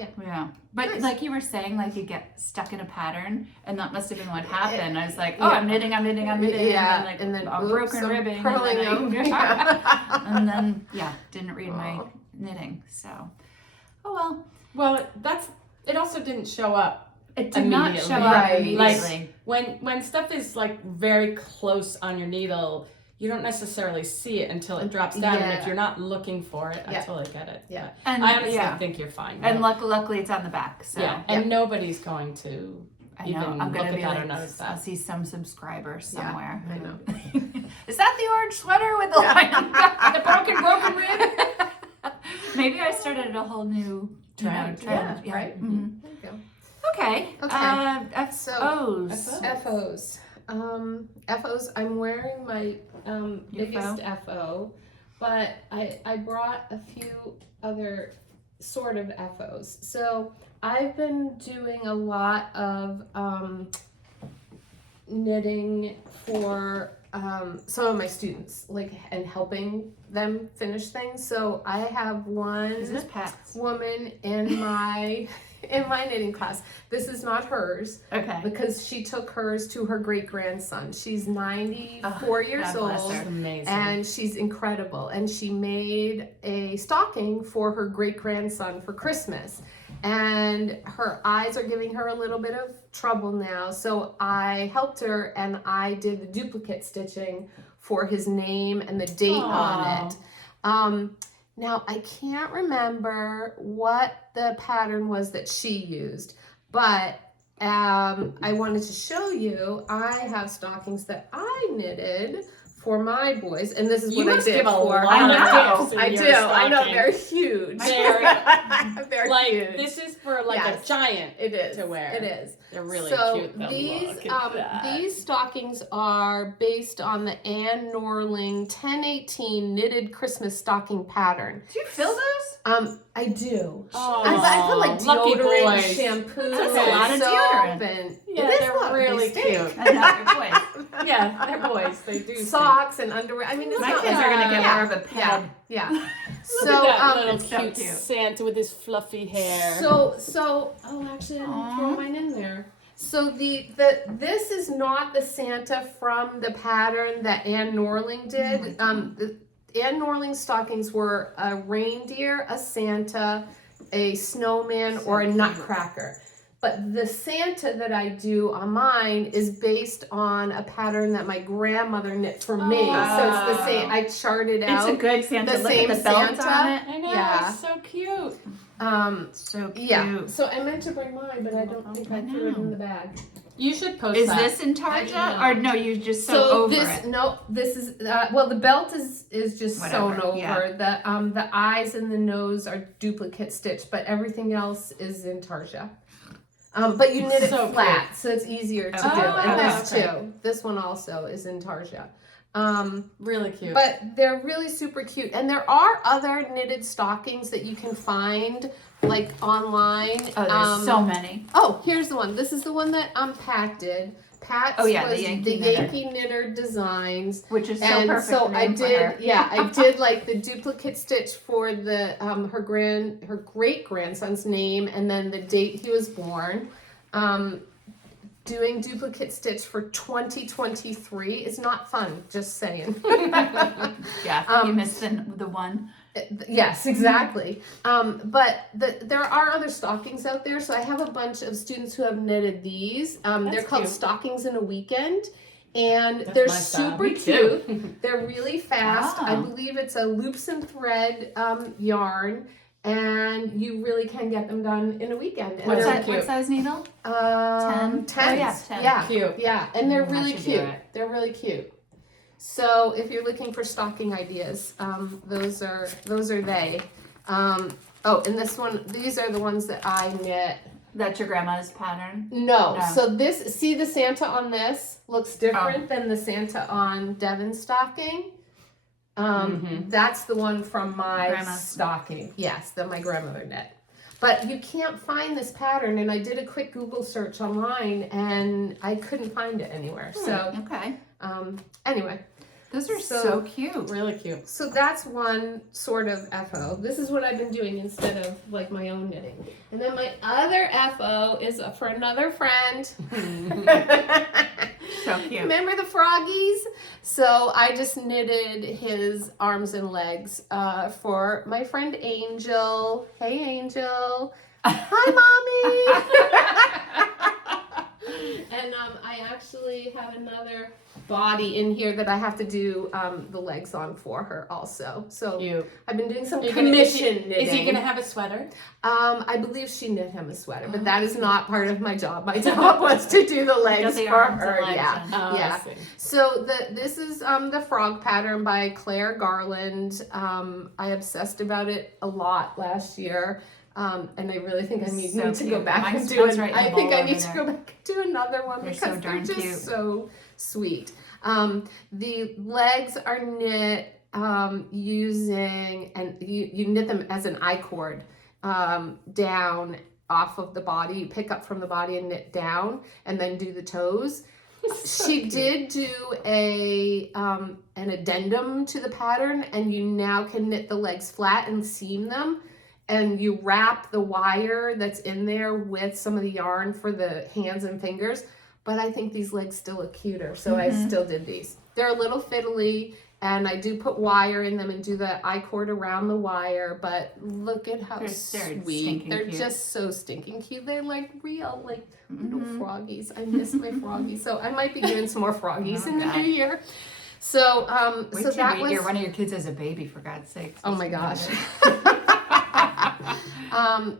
But Nice. like you were saying, like you get stuck in a pattern, and that must have been what happened. I was like, oh, Yeah. I'm knitting, Yeah, and then I'm oops, broken I'm ribbing, purling and then, them. Yeah. and then didn't read my knitting. So, oh well, Well, it also didn't show up. it did not Immediately. show up Right. immediately. When stuff is like very close on your needle, you don't necessarily see it until it drops down. And if Yeah. you're not looking for it, I Yeah. totally get it. Yeah. But And I honestly yeah. think you're fine. And luckily it's on the back. So yeah, and nobody's going to I know even I'm look gonna at be that or like, notice I'll that. see some subscriber somewhere. I know. Is that the orange sweater with the line on top? The broken rib? Maybe I started a whole new Trend. trend. Yeah, right? Mhm. There you go. Okay. Okay. FOs. FOs. FOs. I'm wearing my Your biggest FO, but I brought a few other sort of FOs. So I've been doing a lot of knitting for some of my students, like, and helping them finish things. So I have one Is this Pat's? woman in my knitting class. This is not hers Okay. because she took hers to her great grandson. She's 94 years God bless old. her. Amazing. And she's incredible. And she made a stocking for her great grandson for Christmas. And her eyes are giving her a little bit of trouble now. So I helped her and I did the duplicate stitching for his name and the date on it. Now I can't remember what the pattern was that she used, but I wanted to show you, I have stockings that I knitted for my boys, and this is You what I must did give a for. lot I of know, gifts in I your do. I know stocking. they're huge. They're They're huge. this is for like Yes. a giant It is to wear. It is. They're really So cute though. these Look at that. these stockings are based on the Anne Norling 1018 knitted Christmas stocking pattern. Do you fill those? I do. Oh, I put like lucky deodorant, boys. shampoo, That's a lot and of soap, deodorant. and Yeah, it is they're a lot. really They stink. cute. I know, your boys. Yeah, they're boys. They do stink. Socks and underwear. I mean, it's My not kids are gonna get yeah, more of a pad. Yeah. Look So at that little it's so cute cute. Santa with his fluffy hair. So oh, actually, I didn't throw Aw. mine in there. So this is not the Santa from the pattern that Anne Norling did. The Anne Norling stockings were a reindeer, a Santa, a snowman, or a nutcracker. But the Santa that I do on mine is based on a pattern that my grandmother knit for me. So it's the same. I charted It's out. a good Santa. the Look same at the belt Santa. on it. I know, Yeah. it's so cute. So cute. Yeah. So I meant to bring mine, but I don't think I threw it in the bag. You should post Is that. this in I Tarja? know. Or no, you just sew over this it? no, this is well, the belt is just Whatever, sewn over. yeah. The eyes and the nose are duplicate stitch, but everything else is in Tarja. But you knit it So flat, so it's easier to do. Oh, And this okay. too. This one also is in Tarja. Really cute. But they're really super cute. And there are other knitted stockings that you can find like online. Oh, there's so many. Oh, here's the one. This is the one that Pat did. Pat's Oh, yeah, was the Yankee Knitter. Yankee Knitter Designs. Which is so And perfect. so I name for her. did, yeah, I did like the duplicate stitch for the her great grandson's name and then the date he was born. Doing duplicate stitch for 2023 is not fun. Just saying. Yeah, you missed the one. Yes, exactly. But there are other stockings out there. So I have a bunch of students who have knitted these. They're called cute. Stockings in a Weekend. And That's they're my style. super Me too. cute. They're really fast. I Wow. believe it's a loops and thread yarn. And you really can get them done in a weekend. And What's they're, that? cute. What size needle? 10? 10? Oh, yeah, 10. Yeah. Cute. Yeah, and they're I really should do cute. it. They're really cute. So if you're looking for stocking ideas, those are they. Oh, and this one, these are the ones that I knit. That's your grandma's pattern? No, No. so this, see the Santa on this looks different than the Santa on Devin's stocking. That's the one from my Grandma's. stocking. Yes, that my grandmother knit. But you can't find this pattern, and I did a quick Google search online, and I couldn't find it anywhere. So, Okay. anyway, Those are So- so cute. Really cute. so that's one sort of FO. This is what I've been doing instead of like my own knitting. And then my other FO is for another friend. So cute. Remember the froggies? So I just knitted his arms and legs for my friend Angel. Hey, Angel. Hi, Mommy. And I actually have another body in here that I have to do the legs on for her also. So Cute. I've been doing some Is commission knitting. Is he gonna have a sweater? I believe she knit him a sweater, but that is not part of my job. My job was to do the legs the for arms and her. legs Yeah. and- Oh, Yeah. I see. So this is the frog pattern by Claire Garland. I obsessed about it a lot last year. And I really think I need So to go cute. back Mine's- and do mine's it. right in the I think bowl I need over to there. go back and do another one They're because so darn they're just cute. so sweet. The legs are knit using, and you knit them as an I-cord down off of the body. You pick up from the body and knit down, and then do the toes. She did do an addendum to the pattern, and you now can knit the legs flat and seam them, and you wrap the wire that's in there with some of the yarn for the hands and fingers. But I think these legs still look cuter, so I still did these. They're a little fiddly, and I do put wire in them and do the I-cord around the wire, but look at how sweet. They're cute. just so stinking cute. They're like real, like little froggies. I miss my froggies. So I might be doing some more froggies in the new year. So, Wait till you hear one of your kids as a baby, for God's sake. Oh my gosh.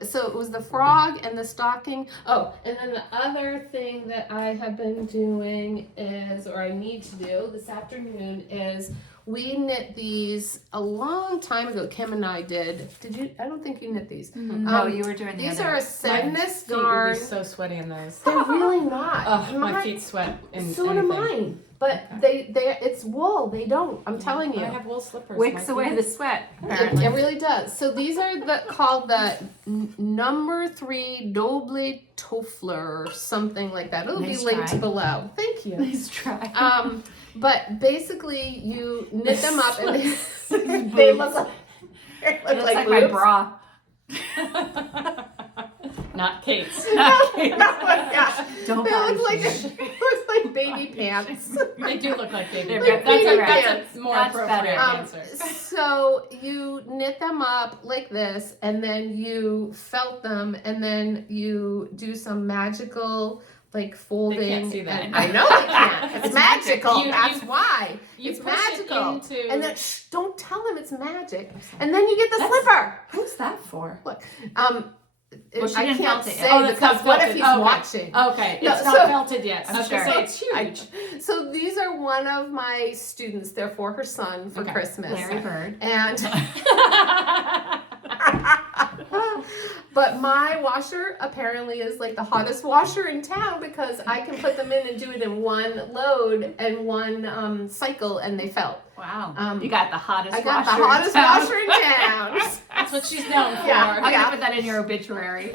So it was the frog and the stocking. Oh, and then the other thing that I have been doing is, or I need to do this afternoon, is we knit these a long time ago. Kim and I did. Did you? I don't think you knit these. No, you were doing the These other. are a Sandnes Feet would yarn. be so sweaty in those. They're really not. Oh, my feet sweat in So do anything. mine. But it's wool. They don't. I'm telling you. I have wool slippers. Wicks My away feet- the sweat, It apparently. really does. So these are called the number 3 Doble Toffler or something like that. It'll Nice be linked try. below. Thank you. Nice try. But basically you knit them up and they look like, It looks like my boobs. bra. Not Kate's. Oh my gosh. Don't They bother look like shame. it looks like baby pants. They do look like baby. They're That's baby a pants. more That's appropriate better. answer. So you knit them up like this, and then you felt them, and then you do some magical like folding. They can't see that. And I know they can't. It's It's magic. magical. You- That's you- why. You It's push magical. it into. And then don't tell them it's magic. And then you get the slipper. Who's that for? Look, Well, she I didn't can't felt it say yet. Oh, that's because not what if felted. he's Okay. watching? Okay, No, it's not so- felted yet. I'm I was gonna sure. say it's huge. So these are one of my students. They're for her son for Okay. Christmas. Larry Bird. And but my washer apparently is like the hottest washer in town because I can put them in and do it in one load and one cycle, and they felt. Wow. You got the hottest I got washer the hottest in town. washer in town. That's what she's known for. Yeah. I'm gonna put that in your obituary.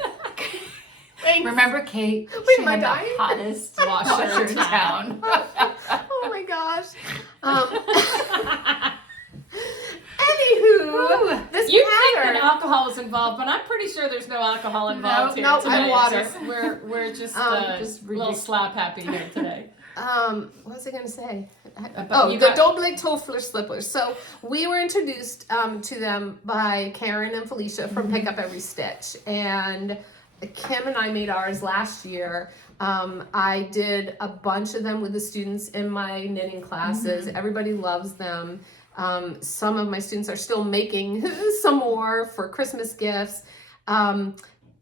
Thanks. Remember Kate? Wait, She am I had the dying? hottest Washer washer in in town. Oh my gosh. Anywho, this You think pattern. that alcohol was involved, but I'm pretty sure there's no alcohol involved here no, today. I'm water. Just- we're just, Just a little slap happy here today. What was I going to say? But you The got- Doble Toffler slippers. So we were introduced to them by Karen and Felicia from Pick Up Every Stitch. And Kim and I made ours last year. I did a bunch of them with the students in my knitting classes. Everybody loves them. Some of my students are still making some more for Christmas gifts.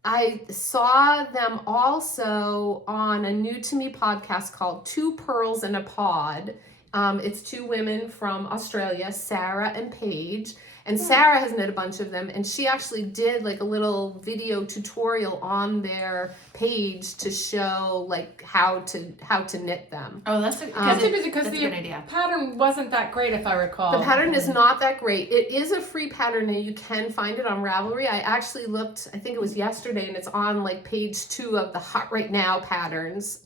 I saw them also on a new to me podcast called Two Purls in a Pod. It's 2 women from Australia, Sarah and Paige. And Sarah has knit a bunch of them, and she actually did like a little video tutorial on their page to show like how to knit them. Oh, that's a, Because that's a the good idea. pattern wasn't that great, if I recall. The pattern is not that great. It is a free pattern and you can find it on Ravelry. I actually looked, I think it was yesterday, and it's on like page 2 of the Hot Right Now patterns.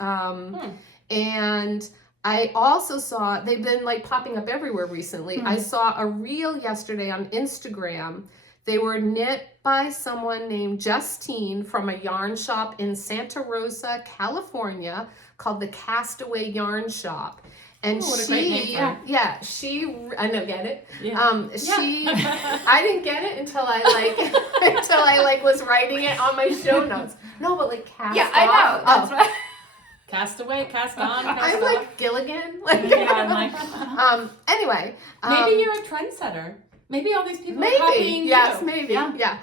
And I also saw, they've been like popping up everywhere recently. I saw a reel yesterday on Instagram. They were knit by someone named Justine from a yarn shop in Santa Rosa, California called the Castaway Yarn Shop. And Oh, what a great name for it. I know, get it? Yeah. I didn't get it until I was writing it on my show notes. No, but like cast Yeah, I off. know. That's what. Cast away, cast on, cast I'm off. like Gilligan. Like, Yeah, I'm like, anyway. Maybe you're a trendsetter. Maybe all these people are Maybe, copying yes, you. maybe, yeah.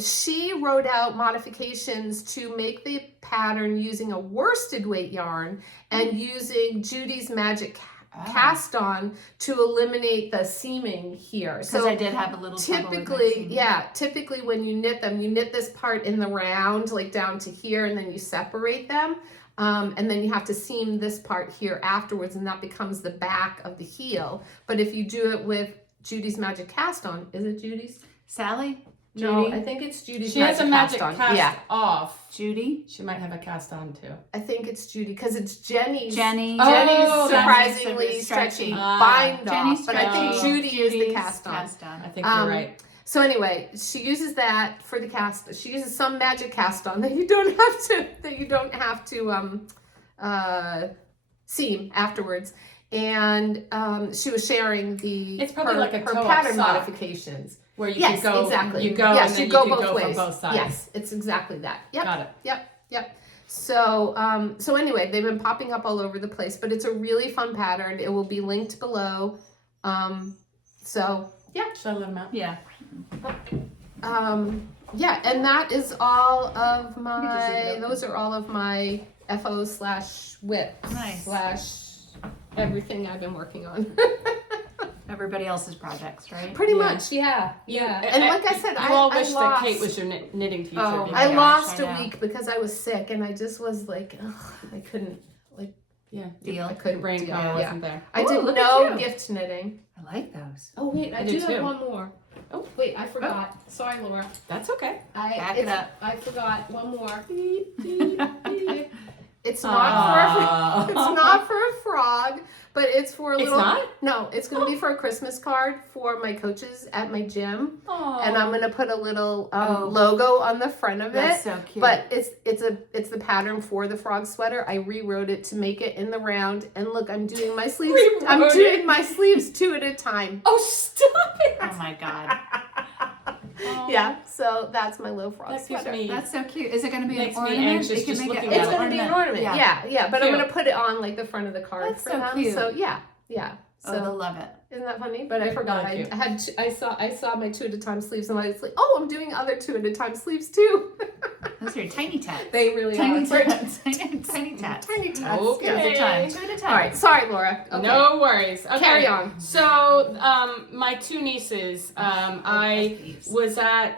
She wrote out modifications to make the pattern using a worsted weight yarn and using Judy's Magic cast on to eliminate the seaming here. because I did have a little trouble with my seam. Typically when you knit them, you knit this part in the round, like down to here, and then you separate them. And then you have to seam this part here afterwards, and that becomes the back of the heel. But if you do it with Judy's Magic Cast On. Is it Judy's? Sally? No, Judy? I think it's Judy's She Magic has a magic Cast On. cast Yeah, off. Judy? She might have a cast on too. I think it's Judy because it's Jenny's. Jenny. Oh, Jenny's that's surprisingly stretchy bind Jenny's off, but I think stretchy. Judy is the cast on. I think you're right. So anyway, she uses that for the cast. She uses some magic cast on that you don't have to seam afterwards. And she was sharing It's probably like a her toe-up pattern sock. modifications. Where you Yes, can go, exactly. you go, Yes, and then you go can both go ways. from both sides. Yes, it's exactly that. Yep. Got it. Yep. So, so anyway, they've been popping up all over the place, but it's a really fun pattern. It will be linked below. So yeah. Should I let them out? Yeah. Yeah, and that is all of my. Those are all of my FO/whip / everything I've been working on. Everybody else's projects, right? Pretty much, yeah. And like I said, you all I wish lost. that Kate was your knitting teacher. Oh, didn't my I you? gosh, lost I a know. week because I was sick, and I just was like, ugh, I couldn't Yeah. Deal. I couldn't Brain deal. power Yeah. wasn't there. I Oh, did look at no you. gift knitting. I like those. Oh wait, I I do do have too. one more. Oh wait, I forgot. Sorry, Laura. That's okay. Back it up. I forgot one more. It's not for it's not for a frog, but it's for a It's little. not? No, it's going to be for a Christmas card for my coaches at my gym, Aww. and I'm going to put a little Oh. logo on the front of That's it. so cute. But it's the pattern for the frog sweater. I rewrote it to make it in the round, and look, I'm doing my sleeves. I'm Rewrote doing it? my sleeves 2 at a time. Oh, stop it! Oh my god. Oh, Yeah, so that's my little frog That gives sweater. me. That's so cute. Is it going to be Makes an me ornament? anxious You can just make looking it at It's it. going to be an ornament. Yeah. But I'm Cute. going to put it on like the front of the card That's for so them. cute. So yeah. Oh, they'll love it. Isn't that funny? But I forgot. Really cute. I had I saw my 2 at a time sleeves, and I was like, oh, I'm doing other 2 at a time sleeves too. Those are tiny tats. They really Tiny are. tats. Tiny tats. Tiny tats. Okay. Two at a time. 2 at a time. All right. Sorry, Laura. Okay. No worries. Okay. Carry on. So, my 2 nieces, I was at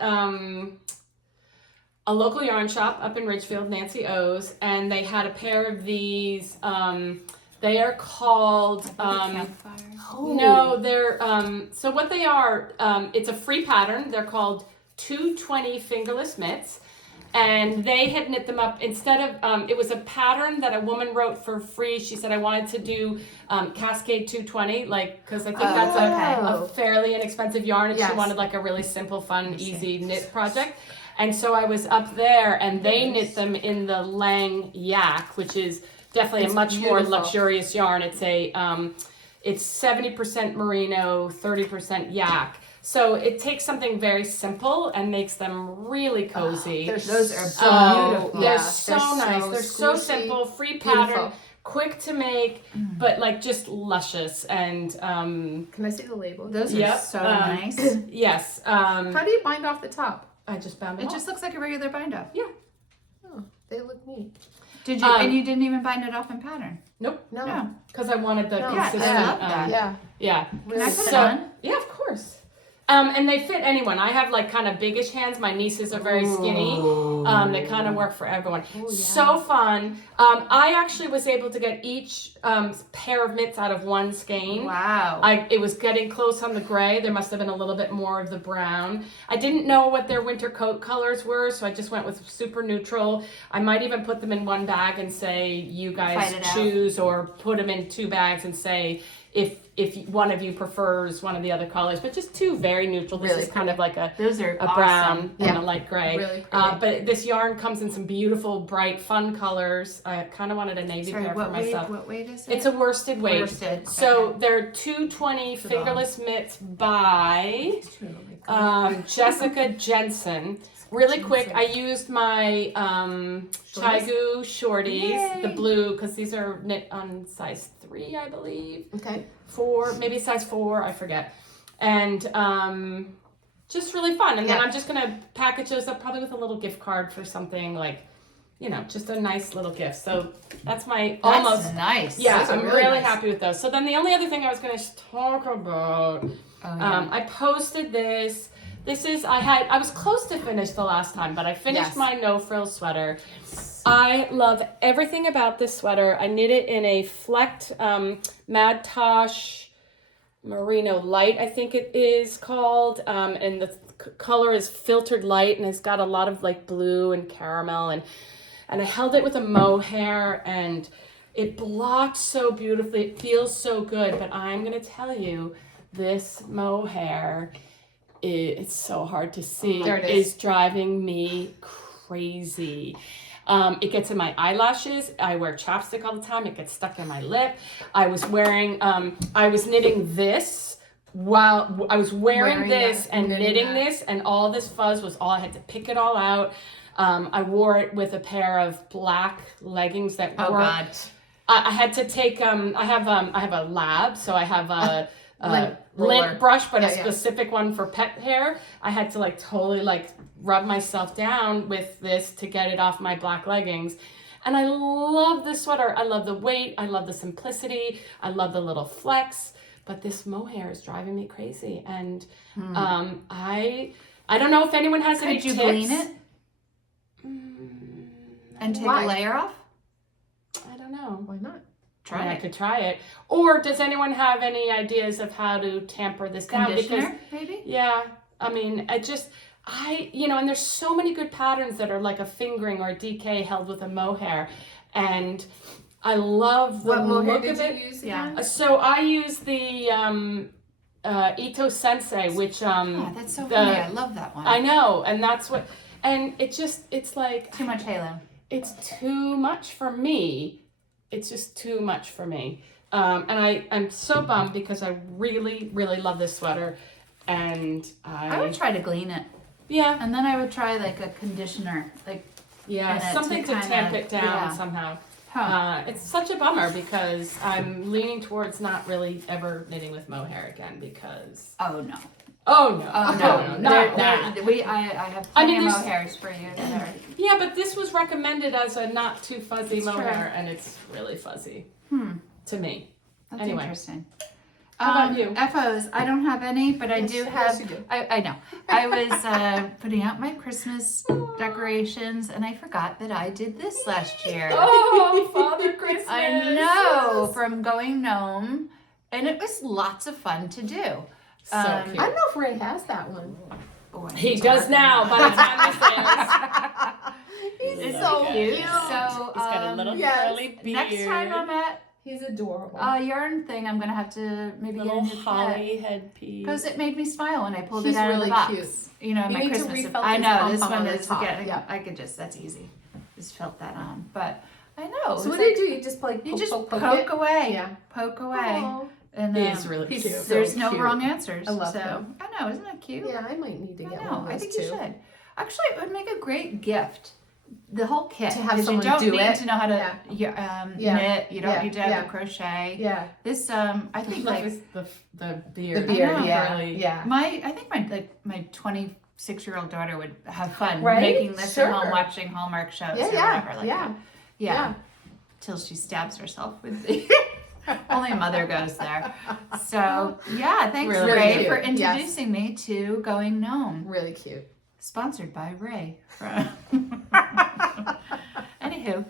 a local yarn shop up in Ridgefield, Nancy O's, and they had a pair of these. They are called. No, they're so what they are. It's a free pattern. They're called 220 Fingerless Mitts. And they had knit them up instead of, it was a pattern that a woman wrote for free. She said, I wanted to do Cascade 220, because I think that's a fairly inexpensive yarn. And Yes. she wanted like a really simple, fun, easy knit project. And so I was up there and they knit them in the Lang Yak, which is definitely a much more beautiful. luxurious yarn. It's it's 70% merino, 30% yak. So it takes something very simple and makes them really cozy. Those are so beautiful. They're Yeah, so they're nice. so They're so squishy, simple, free pattern, beautiful. quick to make, but just luscious. And Can I see the label? Those are Yep, so nice. yes, How do you bind off the top? I just found it. It just looks like a regular bind off. Yeah. Oh, they look neat. Did you? And you didn't even bind it off in pattern. Nope, No. No. because I wanted the No. Yeah, I consistent. love that. Yeah. Yeah. Can I put it So- on? Yeah, of course. And they fit anyone. I have kind of biggish hands. My nieces are very skinny. They kind of work for everyone. Ooh, yeah. So fun. I actually was able to get each pair of mitts out of one skein. Wow. It was getting close on the gray. There must have been a little bit more of the brown. I didn't know what their winter coat colors were, so I just went with super neutral. I might even put them in one bag and say, you guys Fight it out. choose, or put them in 2 bags and say, if one of you prefers one of the other colors, but just 2 very neutral. This Really is kind of like a Those are a awesome. brown and Yeah. a light gray. Really pretty. But this yarn comes in some beautiful, bright, fun colors. I kind of wanted a navy Sorry, pair for what myself. weight is it? It's a worsted weight. Worsted, So okay. they're 220 Fingerless Mitts by Jessica Jensen. Really quick, I used my Chaigu shorties, the blue, because these are knit on size 3, I believe. Okay. 4, maybe size 4, I forget. And just really fun. And then Yeah. I'm just going to package those up probably with a little gift card for something just a nice little gift. So that's my almost. That's nice. Yeah, Those are I'm really nice. happy with those. So then the only other thing I was going to talk about, Oh, yeah. I posted this. I was close to finish the last time, but I finished Yes. my no frills sweater. I love everything about this sweater. I knit it in a flecked Madelintosh Merino Light, I think it is called, and the color is filtered light, and it's got a lot of like blue and caramel, and I held it with a mohair, and it blocked so beautifully. It feels so good, but I'm gonna tell you, this mohair, it's so hard to see. There it is. Is driving me crazy. It gets in my eyelashes. I wear chapstick all the time. It gets stuck in my lip. I was knitting this while I was wearing this and knitting this, and all this fuzz was all, I had to pick it all out. I wore it with a pair of black leggings that were, I had to take, I have a lab, so I have a lint brush, but a specific one for pet hair. I had to like totally like rub myself down with this to get it off my black leggings. And I love this sweater. I love the weight. I love the simplicity. I love the little flex. But this mohair is driving me crazy. And I don't know if anyone has any tips. Could you glean it? And take a layer off? I don't know. Why not? I could try it. Or does anyone have any ideas of how to tamper this down? Conditioner, maybe? Yeah. I mean, and there's so many good patterns that are like a fingering or a DK held with a mohair. And I love the look of it. You use again? So I use the Ito Sensei, which that's so funny. I love that one. I know, and that's what, and it's like too much halo. It's too much for me. It's just too much for me. And I'm so bummed because I really, really love this sweater. And I would try to glean it. Yeah. And then I would try like a conditioner. Something to tamp it down somehow. It's such a bummer because I'm leaning towards not really ever knitting with mohair again because... Oh, no. Not that. I have plenty of mohairs for you. Yeah, but this was recommended as a not too fuzzy mohair, and it's really fuzzy to me. That's anyway. Interesting. How about you? FOs, I don't have any, but I do have. Yes, you do. I know. I was putting out my Christmas decorations, and I forgot that I did this last year. Oh, Father Christmas! I know, from Going Gnome, and it was lots of fun to do. So cute. I don't know if Ray has that one. Oh, he does now. By the time this airs, he's so cute. So So he's got a little curly beard. next time I'm at He's adorable. yarn thing, I'm gonna have to maybe little get into holly headpiece. because it made me smile when I pulled He's it out really of the box. cute. You know, You my need to Christmas. refelt I his know this pom-pom one on the is top, getting. yeah. I could just. That's easy. Just felt that on, but I know. So what do? You just like You just poke poke it? away. Yeah. Poke away. Aw. And He is really he's- cute. There's So no cute. wrong answers. I love so him. I know, isn't that cute? Yeah, I might need to I get know. one of I those think too. you should. Actually, it would make a great gift. The whole kit. To have 'cause someone you don't do need it. to know how to Yeah. knit. You don't Yeah. need to have Yeah. the crochet. Yeah. This I think like the beard. The beard, I know. yeah. Really. Yeah. I think my 26-year-old daughter would have fun Right? making this at home, Sure. watching Hallmark shows Yeah, or yeah, whatever like yeah. that. Yeah. Till she stabs herself with the only a mother goes there. So yeah, thanks Really Ray cute. for Yes. introducing me to Going Gnome. Really cute. Sponsored by Ray. Anywho.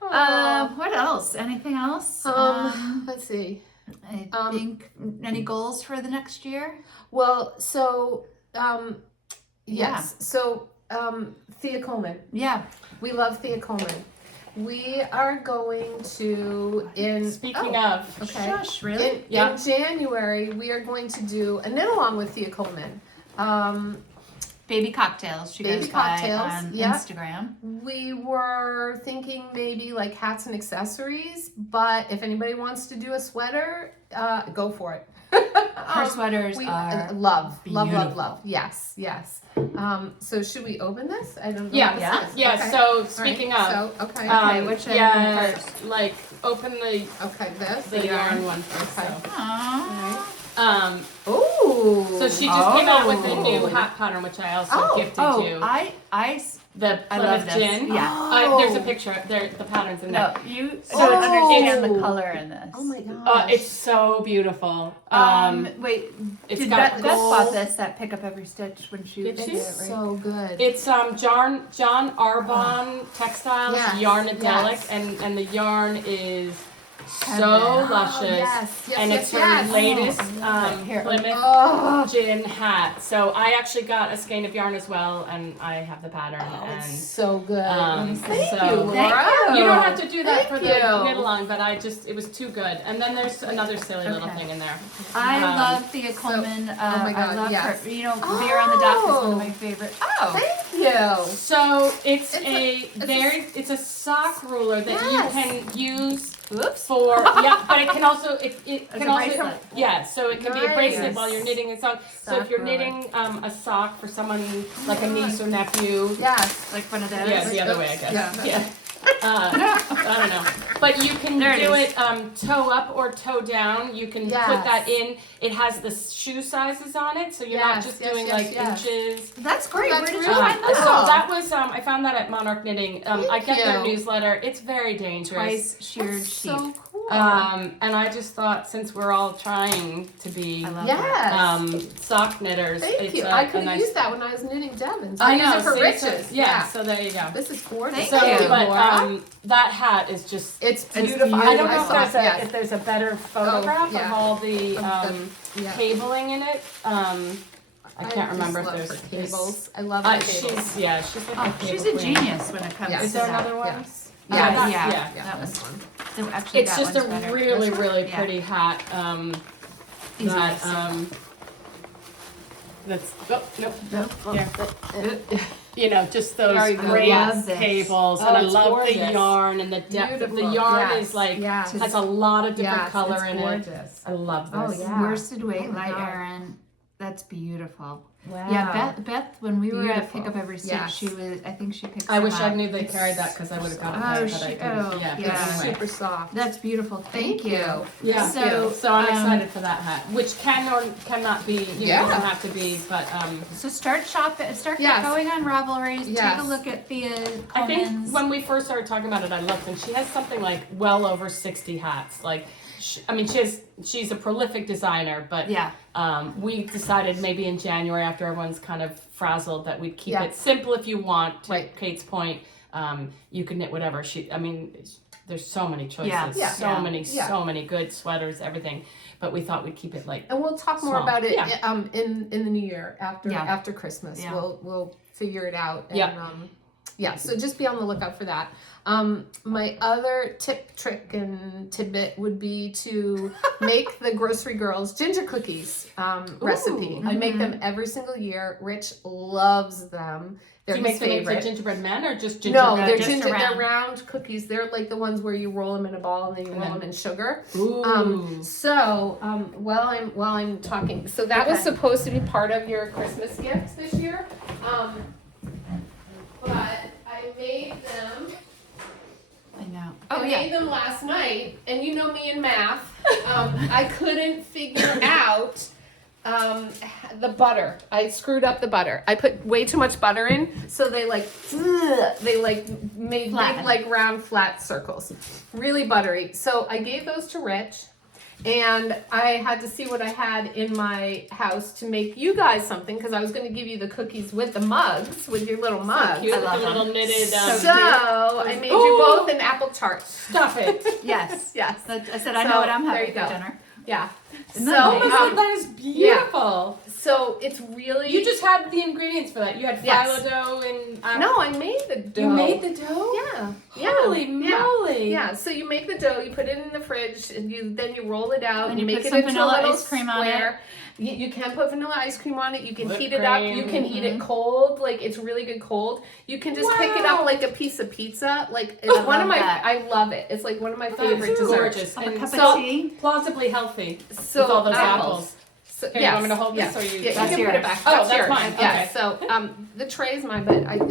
What else? Anything else? Let's see. I think any goals for the next year? Well, so yes. So Thea Coleman. Yeah. We love Thea Coleman. We are going to Speaking of, okay. Shush, really? In January, we are going to do a knit along with Thea Coleman. BabyCocktails. She goes by BabyCocktails, on yeah. Instagram. We were thinking maybe like hats and accessories, but if anybody wants to do a sweater, go for it. Her sweaters are love. beautiful. Yes. So should we open this? I don't know. Yeah. what this is. Yeah. Okay. So All speaking right. of, So okay. Okay, which end first? like open the This. yarn one first. Okay. So. Aww. Ooh. So she just came out with a new hat pattern, which I also gifted you. I The love Plymouth this. gin. Yeah. There's a picture. There, the pattern's in there. No, you Oh. don't understand the color in this. Oh my gosh. It's so beautiful. Wait, it's did got Beth gold. bought this that pick up every stitch when she Did did she? it, right? so good. It's John Arbon Textiles Yes, Yarnadelic, yes. and the yarn is so luscious. Yes, And it's her yes. latest Here. Plymouth gin hat. So I actually got a skein of yarn as well, and I have the pattern. It's And so good. Thank you, so- Laura. Thank you don't have to do that Thank for the you. knit along, but it was too good. And then there's another silly little Okay. thing in there. I Um, love Thea Coleman. oh my God, I love yes. her. You know, Beer on the Dock is one Oh. of my favorite. Oh, Thank you. So it's It's it's a sock ruler that Yes. you can use oops. for but it can also it It's can a also bracelet. yeah, so it can be a bracelet Nice. while you're knitting a sock. So if Sock you're ruler. knitting a sock for someone like a niece or nephew, Yes. Like one of those. yeah, the other way I guess. Yeah. Yeah. I don't know. But you can There it do is. it toe up or toe down. You can Yes. put that in. It has the shoe sizes on it, so you're not Yes, just yes, doing yes, like yes. inches. That's great. That's Where did really you find cool. that? So that was I found that at Monarch Knitting. I get their you. newsletter. It's very dangerous. Twice sheared That's sheep. so cool. And I just thought since we're all trying to be I love that. Yes. sock knitters, Thank it's you. a I could have nice. used that when I was knitting Devon's. I use know it for see, riches. So, yeah, so there you go. This is gorgeous. Thank So, you. but Laura. that hat is just It's beautiful. beautiful. I don't know saw if it, yes. there's a better photograph yeah. of all the Yeah. cabling in it. I can't remember if just there's love her cables. I love her cables. she's like Oh, a cable she's a queen. genius when it comes Yeah. to Is there that. another one? Yes. Yeah, that- yeah, yeah. that this was. one. So actually, It's that just a one's better. really, This one? really Yeah. pretty hat. Easy That to see. that's nope. Nope. Yeah. You know, just those Very good. great I love this. cables, Oh, and I it's love gorgeous. the yarn and the depth of the Beautiful. yarn Yes. is like Yes. has a lot of different Yes, color it's in it. gorgeous. I love Oh, this. yeah. Worsted weight, Oh my light God. Aran. That's beautiful. Wow. Yeah, Beth, when we were at Beautiful. Pick Up Every Stitch, Yes. she was, I think she picked I some wish I up. knew they carried that because I would have got it Oh, there, but she- I didn't. oh, Yeah, yeah. but anyway. Super soft. That's beautiful. Thank you. Yeah. So, I'm um, excited for that hat, which can or cannot be. You know, Yeah. doesn't have to be, but So start shopping, start Yes. going on Ravelry, take Yes. a look at Thea I think Coleman's. when we first started talking about it, I looked and she has something like well over 60 hats. Like, she's a prolific designer, but Yeah. we decided maybe in January after everyone's kind of frazzled that we'd keep Yeah. it simple if you want. To Right. Kate's point, you can knit whatever. There's so many choices, Yeah. Yeah. so Yeah. many, Yeah. so many good sweaters, everything. But we thought we'd keep it like. And we'll talk more Small. about it Yeah. in the new year after Yeah. after Christmas. Yeah. We'll figure it out. And, Yeah. so just be on the lookout for that. My other trick, and tidbit would be to make the Grocery Girls ginger cookies recipe. I make them every single year. Rich loves them. They're Do you his make them favorite. into gingerbread men or just gingerbread? No, they're just they're round. round cookies. They're like the ones where you roll them in a ball and then you roll them in sugar. Ooh. So while I'm talking, so that was Okay. supposed to be part of your Christmas gift this year, but I made them. I know. I Oh, made them last night, and you know me in math. I couldn't figure out the butter. I screwed up the butter. I put way too much butter in, so they made Flat. big like round flat circles, really buttery. So I gave those to Rich, and I had to see what I had in my house to make you guys something because I was going to give you the cookies with the mugs, with your little mugs. Cute I with love the little them. knitted. So I made you Ooh. both an apple tart. Stop it. Yes. Yes. I said I So, know what I'm there having you for go. dinner. Yeah. Isn't So, that nice? That is beautiful. so it's really You just had the ingredients for that. You had Yes. phyllo dough and no. I made the dough. You made the dough? Yeah. Holy Yeah. moly! Yeah. So you make the dough. You put it in the fridge, and then you roll it out. And you you make put it some into vanilla a little ice cream on square. You can put vanilla ice cream on it. You can Whipped heat it up. cream. You can eat it cold. Like it's really good cold. You can just pick it Wow. up like a piece of pizza. Like it's one of love my. that. I love it. It's like one of my favorite That's desserts. gorgeous. A And cup so of tea. plausibly healthy So with all those apples. So, Here, you want me to hold this, yes. or you- Yeah, that's you can put yours. it back. Oh, that's yours. mine. Yeah. Okay. So the tray's mine, but you can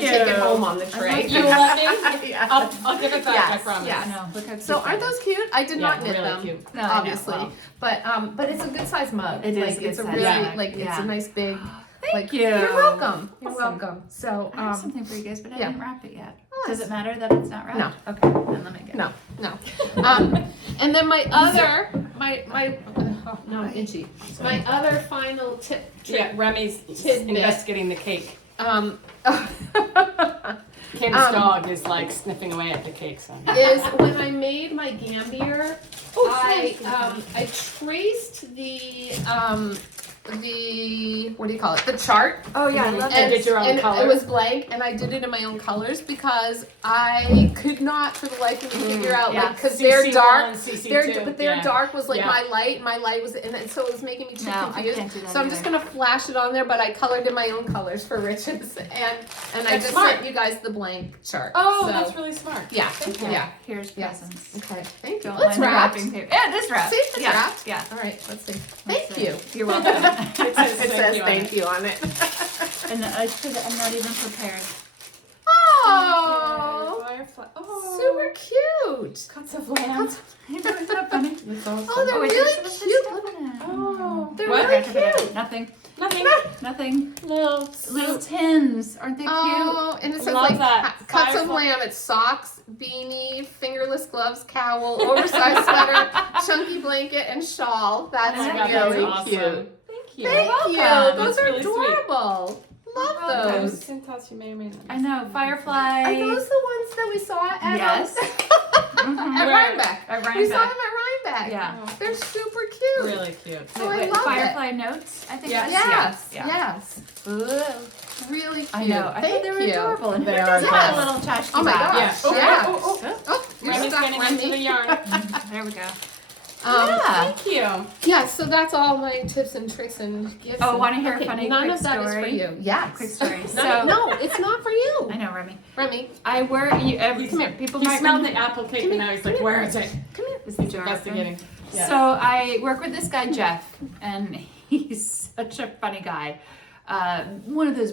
you. take it home on the tray. You let me? Yeah. I'll give it back. I Yes, promise. yes. No, look how cute So that aren't is. those cute? I did not Yeah, knit really them, cute. No, I know, obviously, well. but it's a good size mug. It is like, a good it's a size really mug. like it's Yeah. a nice big. Thank you. You're welcome. You're Awesome. welcome. So I have something for you guys, but I yeah. didn't wrap it yet. Oh, Does it's- it matter that it's not wrapped? No. Okay, then let me get it. no. And then my other no I'm itchy. My other final tip. Yeah, Remy's Tidbit. investigating the cake. Kim's dog is like sniffing away at the cakes. is when I made my Gambier, I traced the what do you call it? The chart. Oh yeah, I love And it. did your own and colors? it was blank, and I did it in my own colors because I could not for the life of me figure out yeah. because they're dark. CC2, But their yeah. dark was like Yeah. my light. My light was, and so it was making me too No, I confused. can't do that So I'm just either. gonna flash it on there, but I colored in my own colors for riches, and I That's just smart. sent you guys the blank chart. Oh, So, that's really smart. yeah, Okay, yeah. Here's Yes. presents. Okay, thank you. Don't Let's mind the wrap. wrapping paper. Yeah, it is wrapped. See, it's yeah. wrapped. Yeah. All right, let's see. Let's Thank see. you. You're welcome. It says you on thank you on it. And I said I'm not even prepared. Oh, Firefly. Oh, super cute. cuts of lamb. Isn't that funny? That's awesome. Oh, they're wait, really there's cute. stuff in it. Oh, They're what? really cute. Nothing. Nothing. Nothing. Little. Little tins. Aren't they cute? Oh, and it says Love like that. cuts of Firefly. lamb. It's socks, beanie, fingerless gloves, cowl, oversized sweater, chunky blanket, and shawl. That's Oh my God, really that's awesome. cute. Thank you. Thank you. welcome. Those That's are really sweet. adorable. Love Those those. Cintas you may or may not. I know. Firefly. Are those the ones that we saw at Yes. at Where? Rhinebeck? At We saw Rhinebeck. them at Rhinebeck. Yeah. They're super cute. Really cute. Oh, I Wait, love Firefly notes. I think Yes. that's Yes. yeah. Yes. Ooh. Really cute. I know. I Thank thought they were you. adorable. And who They are doesn't have a adorable. little tchotchke Oh my bag? gosh. Yeah. Yeah. Oh, Oh, you're Remy's stuck, getting into the Remy. yarn. There we go. Yeah. Thank you. Yeah, so that's all my tips and tricks and gifts. Oh, and- want to hear okay, a funny none quick of that is for story? you. Yes. Quick story. No, So no, it's not for you. I know, Remy. Remy, I work. You, Come here. People He might smelled remember- the apple cake and now he's like, where is it? come here. Is the He's jar investigating. Yeah. So I work with this guy Jeff, and he's such a funny guy. One of those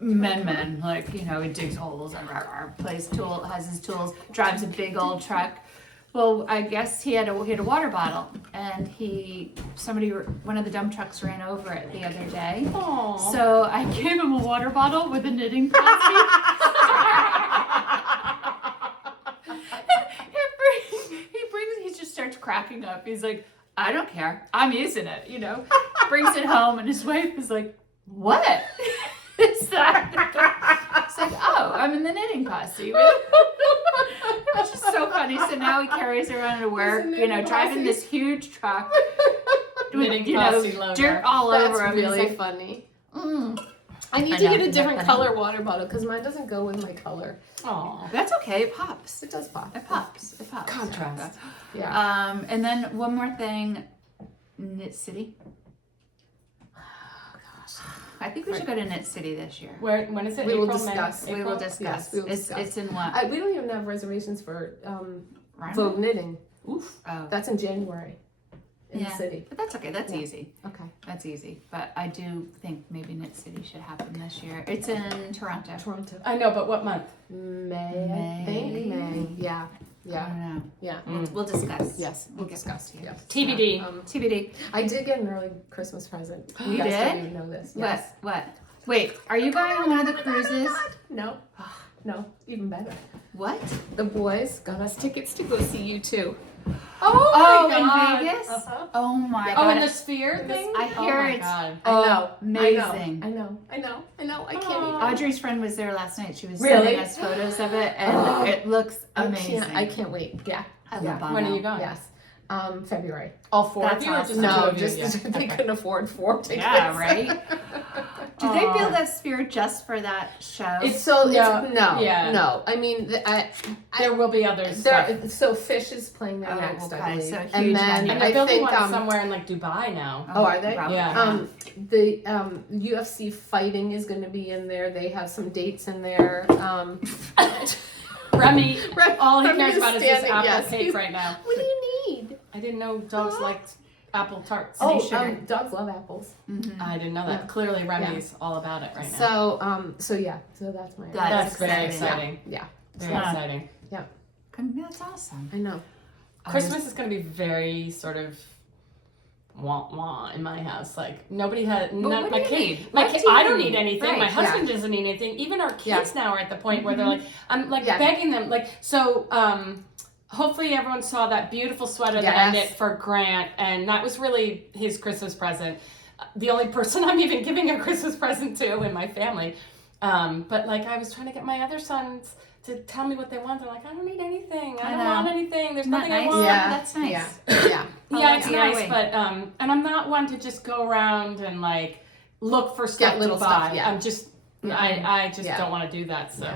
men, like he digs holes and has his tools, drives a big old truck. Well, I guess he had a water bottle, and one of the dump trucks ran over it the other day. Aww. So I gave him a water bottle with a knitting posse. He just starts cracking up. He's like, I don't care. I'm using it, Brings it home, and his wife is like, what is that? It's like, oh, I'm in the knitting posse. Which is so funny. So now he carries around to work, knitting driving posse. this huge truck Knitting with, posse logo. dirt all That's over him. He's really like, funny. mm. I need I to know, get a isn't that different funny? color water bottle because mine doesn't go with my color. Aw. That's okay. It pops. It does pop. It pops. It pops. Contrast. Yeah. And then one more thing, Knit City. I think we should go to Knit City this year. When is it? We will April, May? discuss. We April? will discuss. Yes, we will discuss. It's in what? We don't even have reservations for Rhinebeck? Vogue Knitting. Oof. Oh, That's in January in Yeah. the city. but that's okay. That's Yeah. easy. Okay. That's easy. But I do think maybe Knit City should happen this year. It's in Toronto. Toronto. I know, but what month? May, I think. May. Yeah. I Yeah. don't know. Yeah. We'll discuss. Yes, we'll get discuss. back to you. Yes. TBD. TBD. I did get an early Christmas present. You guys did? don't even know this. Yes. What? Wait, are you going on one of the cruises? No. No. Even better. What? The boys got us tickets to go see you too. Oh, my in God. Vegas? Uh-huh. Oh my Oh, god. in the sphere thing? I hear oh my it's God. I know. amazing. I know. I can't Aw. even. Audrey's friend was there last night. She was Really? sending us photos of it, and Oh. it looks amazing. I can't wait. Yeah. I love Yeah. Bono. When are you going? Yes. February. All four That's of you or awesome. just the two No, of you? just Yeah. they Okay. couldn't afford 4 tickets. Yeah, right? Do they Aw. build that sphere just for that show? It's so No, no. yeah. I mean, There will be others. stuff. so Fish is playing there Oh, next, I okay, believe. so huge and then venue. And I they're building think one somewhere in like Dubai now. Oh, are they? Probably. Yeah. The UFC fighting is going to be in there. They have some dates in there. Remy, all he Remy cares is about is this standing, apple yes. cake right now. What do you need? I didn't know dogs liked apple tarts. Oh, sugar. Dogs love apples. Mhm. I didn't know that. Yeah. Clearly, Remy's all about it right now. So yeah. So that's my. That's That's very exciting. exciting. Yeah. Very Yeah. exciting. That's awesome. I know. Christmas is going to be very sort of wah wah in my house. Like nobody had. what my do you kid. need? My What kid. do you I don't need? need anything. Right, My yeah. husband doesn't need anything. Even our kids now are at the point where they're like, I'm like Yeah. begging them. Like so. Hopefully everyone saw that beautiful sweater that I Yes. knit for Grant, and that was really his Christmas present. The only person I'm even giving a Christmas present to in my family. But like I was trying to get my other sons to tell me what they want. They're like, I don't need anything. I don't know. want anything. There's Isn't that nothing I nice? want. Yeah. That's nice. Yeah. Yeah. Yeah, it's Yeah. nice, but and I'm not one to just go around and like look for stuff Get little to buy. stuff, yeah. I'm just I just don't want to do that. So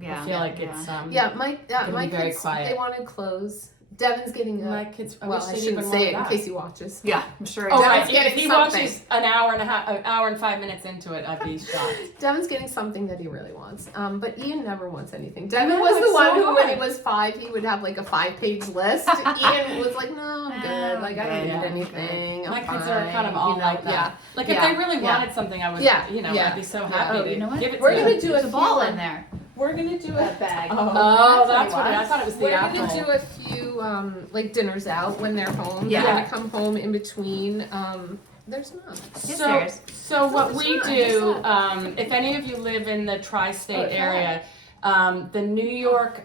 Yeah. I feel like it's my be very kids, quiet. they wanted clothes. Devin's getting my kids. well, I shouldn't say it in case he watches. Yeah, I'm sure. Oh, Devin's right. getting If he something. watches an hour and 5 minutes into it, I'd be shocked. Devin's getting something that he really wants. But Ian never wants anything. Devin know, was the it's one so who, when he hard. was 5, he would have like a 5-page list. Ian was like, no, I'm good. Like, I don't Yeah. need anything. I'm My kids fine. are kind of all You know, like that. Yeah. Like Yeah. if they really Yeah. wanted something, I would, Yeah. I'd be so happy Oh, to you know what? give it We're to gonna them. do There's a ball in there. We're gonna do A bag. Oh, that's that's what what it I was. thought it was the We're apple. gonna do a few like dinners out when they're home. Yeah. They're gonna come home in between. There's not. Yes, there is. So what we it's not. do, if any of you live in the tri-state Oh, it's area, the New York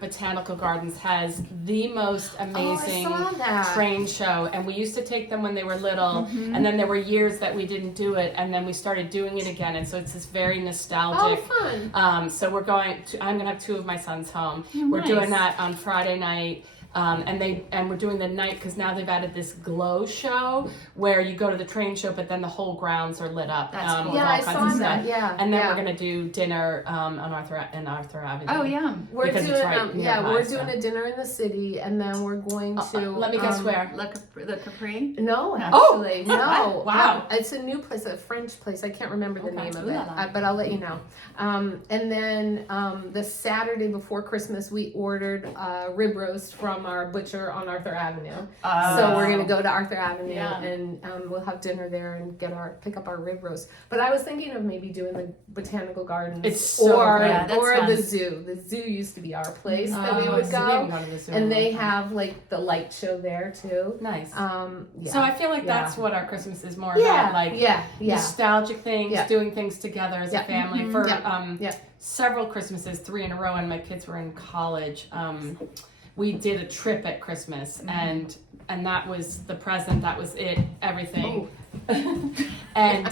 Botanical Gardens has the most amazing Oh, I saw that. train show, and we used to take them when they were little, Mm-hmm. and then there were years that we didn't do it, and then we started doing it again, and so it's this very Oh, nostalgic. fun. So I'm gonna have 2 of my sons home. Oh, We're nice. doing that on Friday night. And we're doing the night because now they've added this glow show where you go to the train show, but then the whole grounds are lit up. That's cool. With Yeah, all I kinds saw of that. stuff. Yeah. And then yeah. we're gonna do dinner on Arthur Avenue. Oh yeah. We're because doing it's right nearby, we're so. doing a dinner in the city, and then we're going to. Let me guess where. The Capri. No, Oh! actually, no. Wow. It's a new place, a French place. I can't remember the Okay. name of Ooh it, la la. but I'll let you know. And then the Saturday before Christmas, we ordered rib roast from our butcher on Arthur Avenue. So we're gonna go to Arthur Avenue Yeah. and we'll have dinner there and pick up our rib roast. But I was thinking of maybe doing the botanical gardens It's so or good. Yeah, that's or fun. the zoo. The zoo used to be our place that we Oh, would so go, haven't gone to the zoo in and a they long time. have like the light show there too. Nice. Yeah. So I feel like Yeah. that's what our Christmas is more yeah, about, like yeah, nostalgic things, Yeah. doing things together as a Yeah. family. Mhm. For Yeah. several Christmases, 3 in a row, and my kids were in college. We did a trip at Christmas, and that was the present. That was it. Everything. And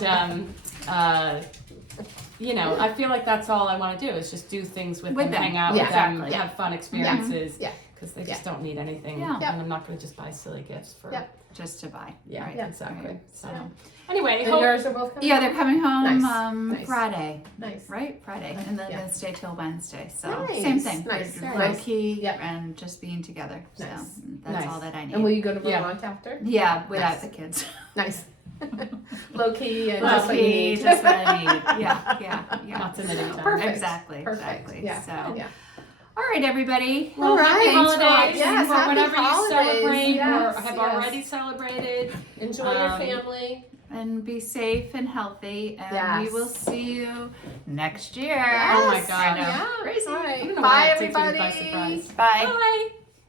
I feel like that's all I want to do is just do things with them, them. hang out Yeah. with them, Exactly. have fun experiences. Yeah. Because they just don't need anything, Yeah. and I'm not going to just buy silly gifts for. Yeah. Just to buy. Yeah, Right. exactly. Right. So So. anyway, And hope yours are both coming. Yeah, they're coming home Nice. Friday. Nice. Right? Friday. And then Yeah. they stay till Wednesday. So Nice. same thing. Nice. We're Very low nice. key Yep. and just being together. So Nice. that's Nice. all that I need. And will you go to Yeah. Vermont after? Yeah, without Nice. the kids. Nice. Low key and Low just what you key, need. just what I need. Yeah. Lots of knitting time. Perfect. Exactly. Perfect. Exactly. Yeah. So, Yeah. all right, everybody. All right. Happy Thanks for holidays Yes, for happy whatever you holidays. celebrate Yes, or have yes. already celebrated. Enjoy your family. And be safe and healthy. And we Yes. will see you next year. Yes. Oh my God. I know. Yeah. Crazy. All right. I don't know Bye, why it takes me by everybody. surprise. Bye. Bye.